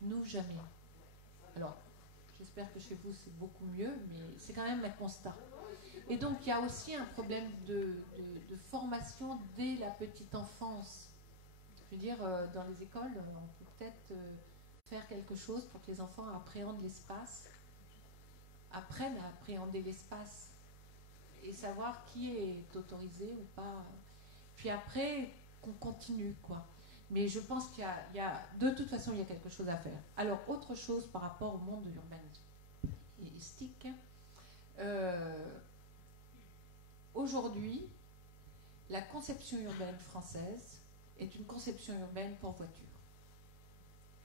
Nous, jamais. Alors, j'espère que chez vous c'est beaucoup mieux, mais c'est quand même un constat. Et donc il y a aussi un problème de formation dès la petite enfance veux dire, dans les écoles, on peut peut-être faire quelque chose pour que les enfants appréhendent l'espace, apprennent à appréhender l'espace et savoir qui est autorisé ou pas. Puis après, qu'on continue, quoi. Mais je pense qu'il y a, de toute façon, il y a quelque chose à faire. Alors, autre chose par rapport au monde de l'urbanistique. Aujourd'hui, la conception urbaine française est une conception urbaine pour voiture.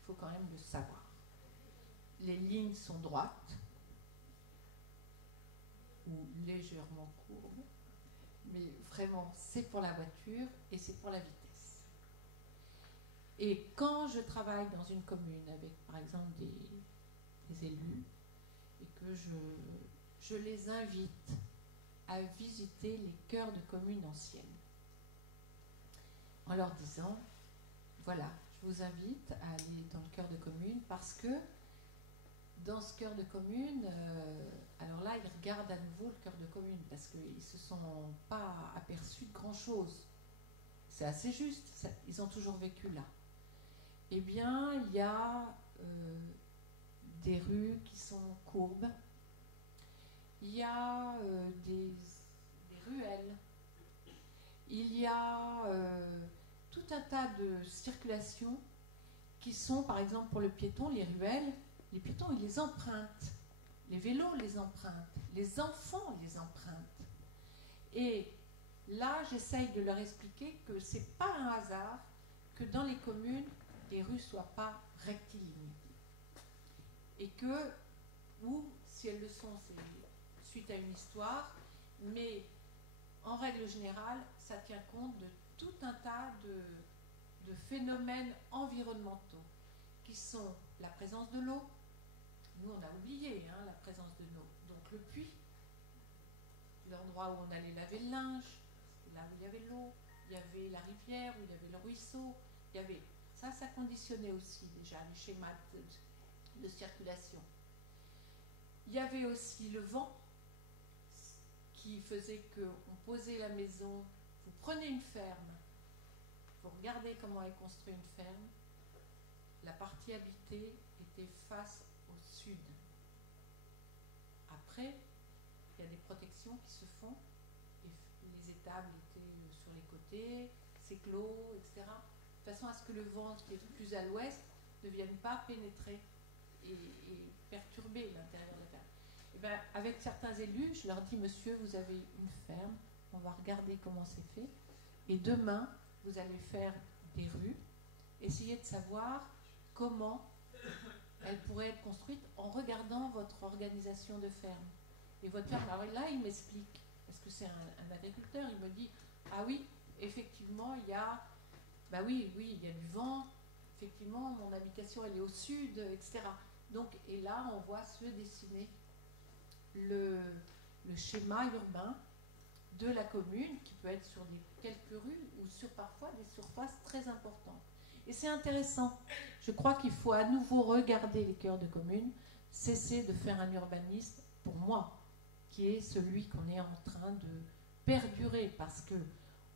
Il faut quand même le savoir. Les lignes sont droites ou légèrement courbes, mais vraiment, c'est pour la voiture et c'est pour la vitesse. Et quand je travaille dans une commune avec, par exemple, des élus, et que je les invite à visiter les cœurs de communes anciennes, en leur disant, voilà, je vous invite à aller dans le cœur de commune parce que dans ce cœur de commune, alors là, ils regardent à nouveau le cœur de commune parce qu'ils ne se sont pas aperçus de grand-chose. C'est assez juste, ils ont toujours vécu là. Eh bien, il y a des rues qui sont courbes, il y a des ruelles, il y a tout un tas de circulations qui sont, par exemple, pour le piéton, les ruelles. Les piétons, ils les empruntent. Les vélos les empruntent. Les enfants les empruntent. Et là, j'essaye de leur expliquer que ce n'est pas un hasard que dans les communes, les rues ne soient pas rectilignes. Et que, ou si elles le sont, c'est suite à une histoire, mais en règle générale, ça tient compte de tout un tas de phénomènes environnementaux qui sont la présence de l'eau. Nous, on a oublié la présence de l'eau. Donc le puits, l'endroit où on allait laver le linge, là où il y avait l'eau, il y avait la rivière, où il y avait le ruisseau, il y avait... Ça conditionnait aussi déjà les schémas de circulation. Il y avait aussi le vent qui faisait qu'on posait la maison, vous prenez une ferme, vous regardez comment est construite une ferme, la partie habitée était face au sud. Après, il y a des protections qui se font, et les étables étaient sur les côtés, c'est clos, etc. De façon à ce que le vent qui est plus à l'ouest ne vienne pas pénétrer et perturber l'intérieur de la ferme. Et bien, avec certains élus, je leur dis, monsieur, vous avez une ferme, on va regarder comment c'est fait, et demain, vous allez faire des rues, essayez de savoir comment elles pourraient être construites en regardant votre organisation de ferme. Et votre ferme, alors là, il m'explique, parce que c'est un agriculteur, il me dit, ah oui, effectivement, il y a, bah oui, il y a du vent, effectivement, mon habitation, elle est au sud, etc. Donc, et là, on voit se dessiner le schéma urbain de la commune, qui peut être sur quelques rues ou sur parfois des surfaces très importantes. Et c'est intéressant. Je crois qu'il faut à nouveau regarder les cœurs de commune, cesser de faire un urbanisme, pour moi, qui est celui qu'on est en train de perdurer, parce que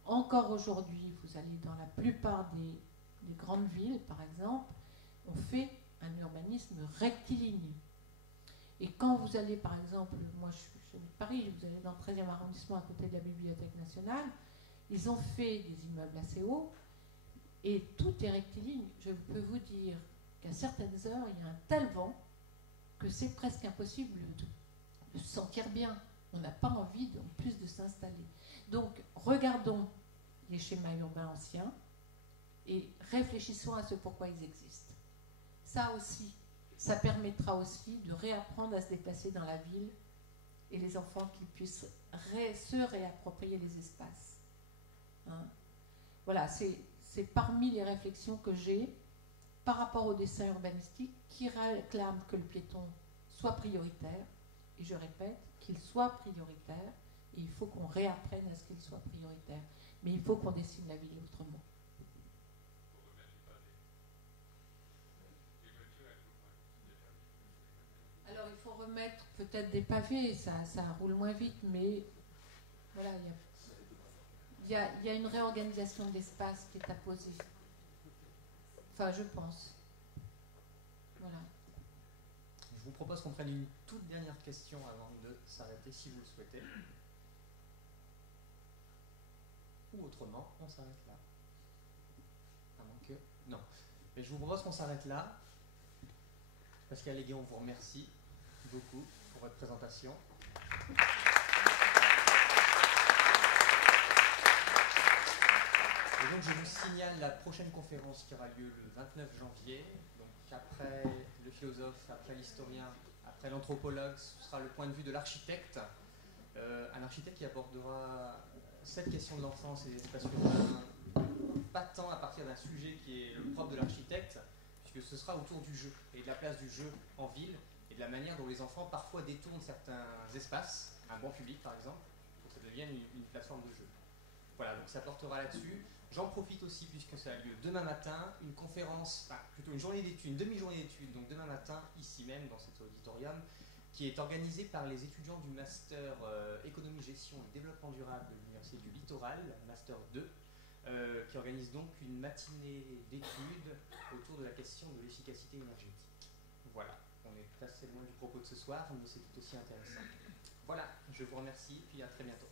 encore aujourd'hui, vous allez dans la plupart des grandes villes, par exemple, on fait un urbanisme rectiligne. Et quand vous allez, par exemple, moi je suis de Paris, vous allez dans le 13e arrondissement à côté de la Bibliothèque nationale, ils ont fait des immeubles assez hauts et tout est rectiligne. Je peux vous dire qu'à certaines heures, il y a un tel vent que c'est presque impossible de se sentir bien. On n'a pas envie en plus de s'installer. Donc, regardons les schémas urbains anciens et réfléchissons à ce pourquoi ils existent. Ça aussi, ça permettra aussi de réapprendre à se déplacer dans la ville et les enfants qui puissent se réapproprier les espaces. Voilà, c'est parmi les réflexions que j'ai par rapport au dessin urbanistique qui réclame que le piéton soit prioritaire, et je répète, qu'il soit prioritaire, et il faut qu'on réapprenne à ce qu'il soit prioritaire. Mais il faut qu'on dessine la ville autrement. Alors il faut remettre peut-être des pavés, ça roule moins vite, mais voilà, il y a une réorganisation de l'espace qui est à poser. Enfin, je pense. Voilà. Je vous propose qu'on prenne une toute dernière question avant de s'arrêter, si vous le souhaitez. Ou autrement, on s'arrête là. À moins que... Non. Mais je vous propose qu'on s'arrête là. Pascal Légué, on vous remercie beaucoup pour votre présentation. Et donc je vous signale la prochaine conférence qui aura lieu le 29 janvier. Donc après le philosophe, après l'historien, après l'anthropologue, ce sera le point de vue de l'architecte. Un architecte qui abordera cette question de l'enfance et de l'espace urbain, pas tant à partir d'un sujet qui est le propre de l'architecte, puisque ce sera autour du jeu et de la place du jeu en ville et de la manière dont les enfants parfois détournent certains espaces, un banc public par exemple, pour que ça devienne une plateforme de jeu. Voilà, donc ça portera là-dessus. J'en profite aussi, puisque ça a lieu demain matin, une conférence, enfin plutôt une journée d'études, une demi-journée d'études, donc demain matin, ici même, dans cet auditorium, qui est organisée par les étudiants du Master Économie, Gestion et Développement Durable de l'Université du Littoral, Master 2, qui organise donc une matinée d'études autour de la question de l'efficacité énergétique. Voilà, on est assez loin du propos de ce soir, mais c'est tout aussi intéressant. Voilà, je vous remercie, puis à très bientôt.